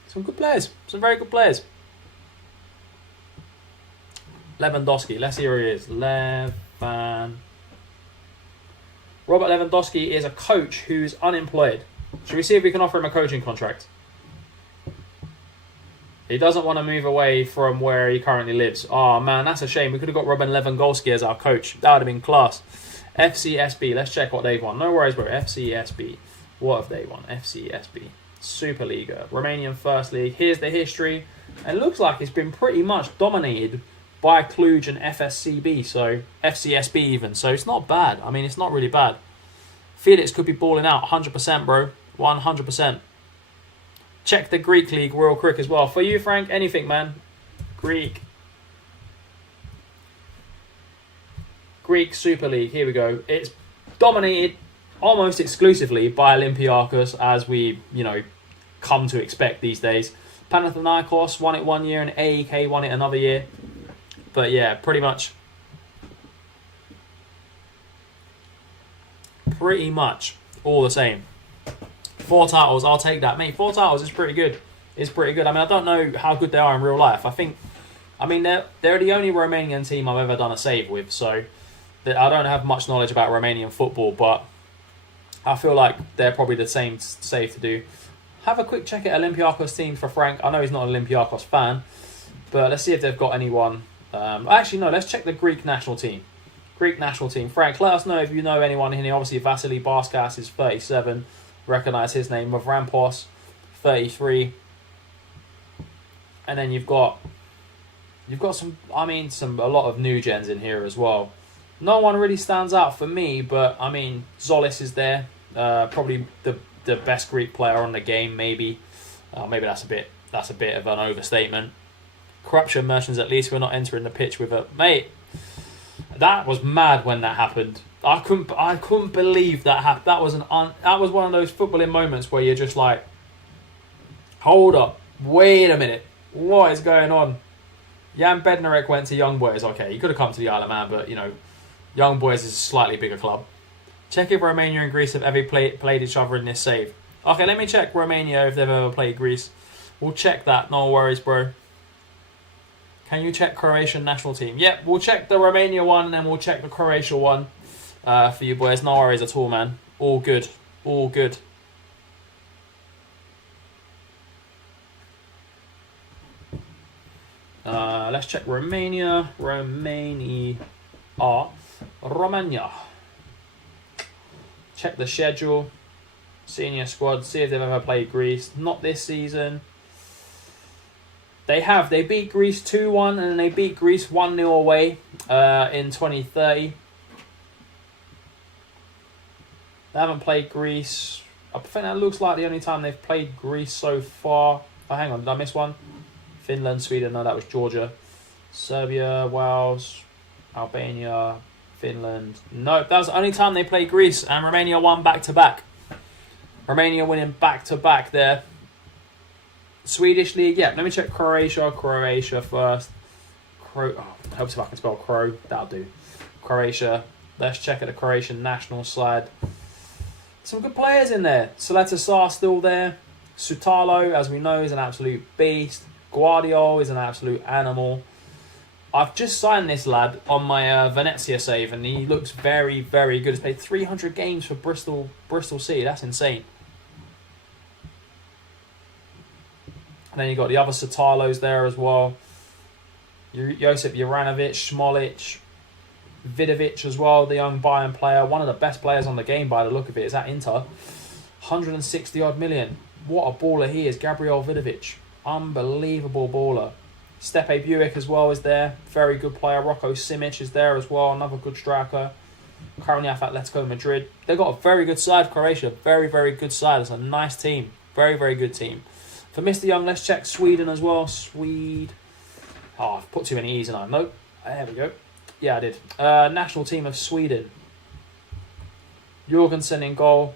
Some good players. Some very good players. Lewandowski. Let's see who he is. Robert Lewandowski is a coach who's unemployed. Should we see if we can offer him a coaching contract? He doesn't want to move away from where he currently lives. Oh, man, that's a shame. We could have got Robin Lewandowski as our coach. That would have been class. FCSB. Let's check what they've won. No worries, bro. FCSB. What have they won? FCSB. Superliga. Romanian First League. Here's the history. And it looks like it's been pretty much dominated by Cluj and FSCB. So, FCSB even. So, it's not bad. I mean, it's not really bad. Felix could be balling out 100%, bro. 100%. Check the Greek league real quick as well. For you, Frank, anything, man. Greek Super League. Here we go. It's dominated almost exclusively by Olympiacos, as we, come to expect these days. Panathinaikos won it 1 year and AEK won it another year. But yeah, pretty much all the same. 4 titles, I'll take that. Mate, 4 titles is pretty good. It's pretty good. I mean, I don't know how good they are in real life. They're the only Romanian team I've ever done a save with, so I don't have much knowledge about Romanian football, but I feel like they're probably the same save to do. Have a quick check at Olympiacos team for Frank. I know he's not an Olympiacos fan, but let's see if they've got anyone Actually, no, let's check the Greek national team. Greek national team. Frank, let us know if you know anyone in here. Obviously, Vasily Barskas is 37. Recognise his name. Mavrampos, 33. And then you've got some, a lot of new gens in here as well. No one really stands out for me, but I mean, Zolis is there. Probably the best Greek player on the game, maybe. Maybe that's a bit of an overstatement. Corruption merchants, at least we're not entering the pitch with a mate. That was mad when that happened. I couldn't believe that happened. That was one of those footballing moments where you're just like, hold up, wait a minute, what is going on? Jan Bednarek went to Young Boys. Okay, he could have come to the Isle of Man, but Young Boys is a slightly bigger club. Check if Romania and Greece have ever played each other in this save. Okay, let me check Romania if they've ever played Greece. We'll check that. No worries, bro. Can you check Croatian national team? Yep, we'll check the Romania one and then we'll check the Croatia one for you boys. No worries at all, man. All good. All good. Let's check Romania. Romania. Check the schedule. Senior squad. See if they've ever played Greece. Not this season. They have. They beat Greece 2-1 and then they beat Greece 1-0 away in 2030. They haven't played Greece. I think that looks like the only time they've played Greece so far. Oh, hang on. Did I miss one? Finland, Sweden. No, that was Georgia. Serbia, Wales, Albania, Finland. No, that was the only time they played Greece. And Romania won back-to-back. Romania winning back-to-back there. Swedish league, yeah. Let me check Croatia. Croatia first. Helps if I can spell Crow. That'll do. Croatia. Let's check at the Croatian national side. Some good players in there. Seletar still there. Sutalo, as we know, is an absolute beast. Guardiol is an absolute animal. I've just signed this lad on my Venezia save, and he looks very, very good. He's played 300 games for Bristol City. That's insane. And then you got the other Satalos there as well. Josip Juranovic, Smolic, Vidovic as well, the young Bayern player. One of the best players on the game by the look of it is at Inter. 160 odd million. What a baller he is, Gabriel Vidovic. Unbelievable baller. Stepe Buick as well is there. Very good player. Rocco Simic is there as well. Another good striker. Currently at Atletico Madrid. They've got a very good side, Croatia. Very, very good side. It's a nice team. Very, very good team. For Mr. Young, let's check Sweden as well. Oh, I've put too many E's in there. Nope. There we go. Yeah, I did. National team of Sweden. Jorgensen in goal.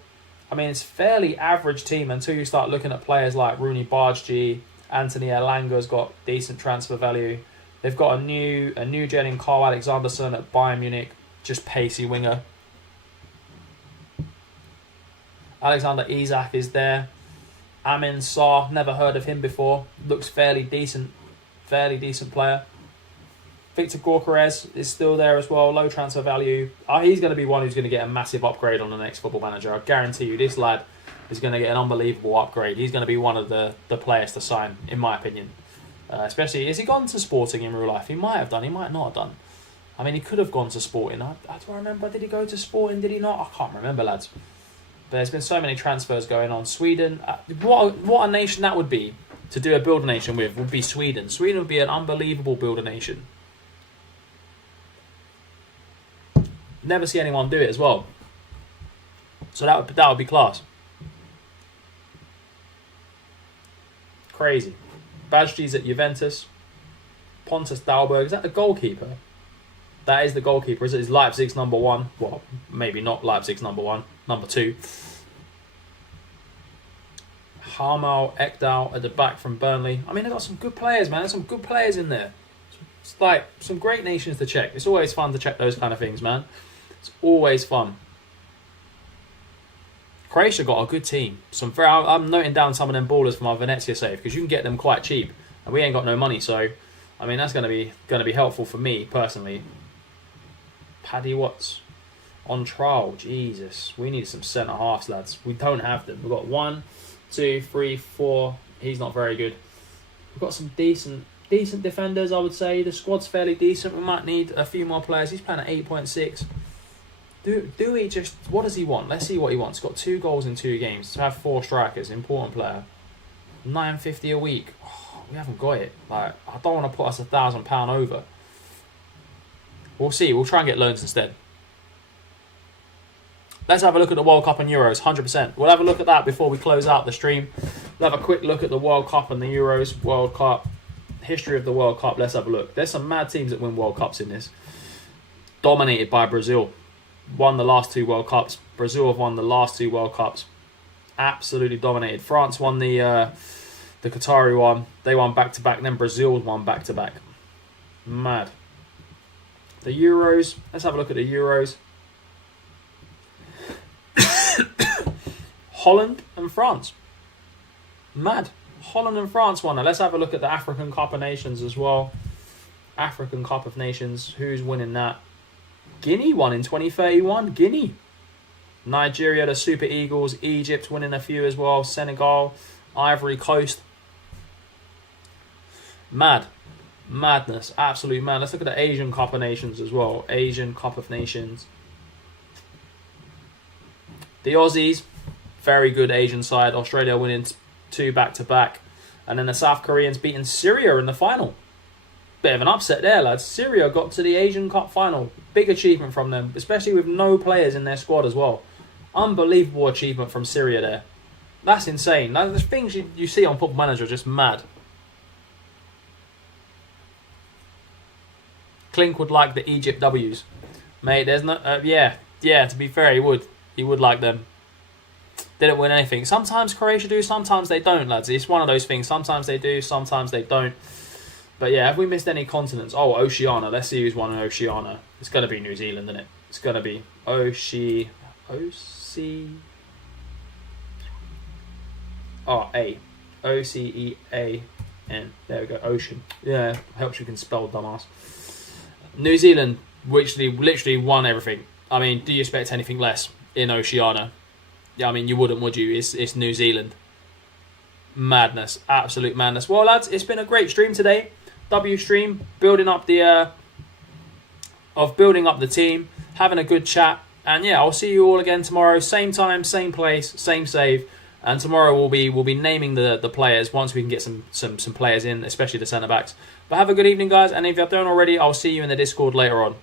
I mean, it's a fairly average team until you start looking at players like Rooney Bargee. Anthony Elanga's got decent transfer value. They've got a new gen in Carl Alexanderson at Bayern Munich. Just pacey winger. Alexander Isak is there. Amin Sarr, never heard of him before. Looks fairly decent player. Victor Gorkarez is still there as well. Low transfer value. He's going to be one who's going to get a massive upgrade on the next Football Manager. I guarantee you, this lad is going to get an unbelievable upgrade. He's going to be one of the players to sign, in my opinion. Especially, has he gone to Sporting in real life? He might have done. He might not have done. I mean, he could have gone to Sporting. I don't remember. Did he go to Sporting? Did he not? I can't remember, lads. But there's been so many transfers going on. Sweden, what a nation that would be to do a builder nation with would be Sweden. Sweden would be an unbelievable builder nation. Never see anyone do it as well. So that would be class. Crazy. Bajce's at Juventus. Pontus Dahlberg, is that the goalkeeper? That is the goalkeeper. Is Leipzig's number one? Well, maybe not Leipzig's number one. Number two. Harmal Ekdal at the back from Burnley. I mean, they've got some good players, man. There's some good players in there. It's like some great nations to check. It's always fun to check those kind of things, man. It's always fun. Croatia got a good team. I'm noting down some of them ballers from our Venezia save because you can get them quite cheap, and we ain't got no money. So, I mean, that's going to be helpful for me personally. Paddy Watts on trial. Jesus, we need some centre halves, lads. We don't have them. We've got 1, 2, 3, 4. He's not very good. We've got some decent Decent defenders, I would say. The squad's fairly decent. We might need a few more players. He's playing at 8.6. Do we just... What does he want? Let's see what he wants. Got 2 goals in 2 games. To have 4 strikers. Important player. $9.50 a week. Oh, we haven't got it. Like, I don't want to put us £1,000 over. We'll see. We'll try and get loans instead. Let's have a look at the World Cup and Euros. 100%. We'll have a look at that before we close out the stream. We'll have a quick look at the World Cup and the Euros. World Cup. History of the World Cup. Let's have a look. There's some mad teams that win World Cups in this. Dominated by Brazil. Won the last 2 World Cups. Brazil have won the last 2 World Cups. Absolutely dominated. France won the Qatari one. They won back-to-back. Then Brazil won back-to-back. Mad. The Euros. Let's have a look at the Euros. Holland and France. Mad. Holland and France won it. Let's have a look at the African Cup of Nations as well. African Cup of Nations. Who's winning that? Guinea won in 2031. Guinea. Nigeria, the Super Eagles. Egypt winning a few as well. Senegal. Ivory Coast. Mad. Madness. Absolute mad. Let's look at the Asian Cup of Nations as well. Asian Cup of Nations. The Aussies. Very good Asian side. Australia winning 2 back-to-back. And then the South Koreans beating Syria in the final. Bit of an upset there, lads. Syria got to the Asian Cup final. Big achievement from them, especially with no players in their squad as well. Unbelievable achievement from Syria there. That's insane. The things you see on Football Manager are just mad. Klink would like the Egypt W's. Mate, there's no... yeah, to be fair, he would. He would like them. Didn't win anything. Sometimes Croatia do, sometimes they don't, lads. It's one of those things. Sometimes they do, sometimes they don't. But yeah, have we missed any continents? Oh, Oceania. Let's see who's won in Oceania. It's going to be New Zealand, isn't it? It's going to be O-C-E-A-N. There we go, Ocean. Yeah, helps you can spell, dumbass. New Zealand, which literally won everything. I mean, do you expect anything less in Oceania? Yeah, I mean, you wouldn't, would you? It's New Zealand. Madness. Absolute madness. Well, lads, it's been a great stream today. W stream, building up the team, having a good chat. And yeah, I'll see you all again tomorrow. Same time, same place, same save. And tomorrow we'll be naming the players once we can get some players in, especially the centre backs. But have a good evening, guys. And if you don't already, I'll see you in the Discord later on.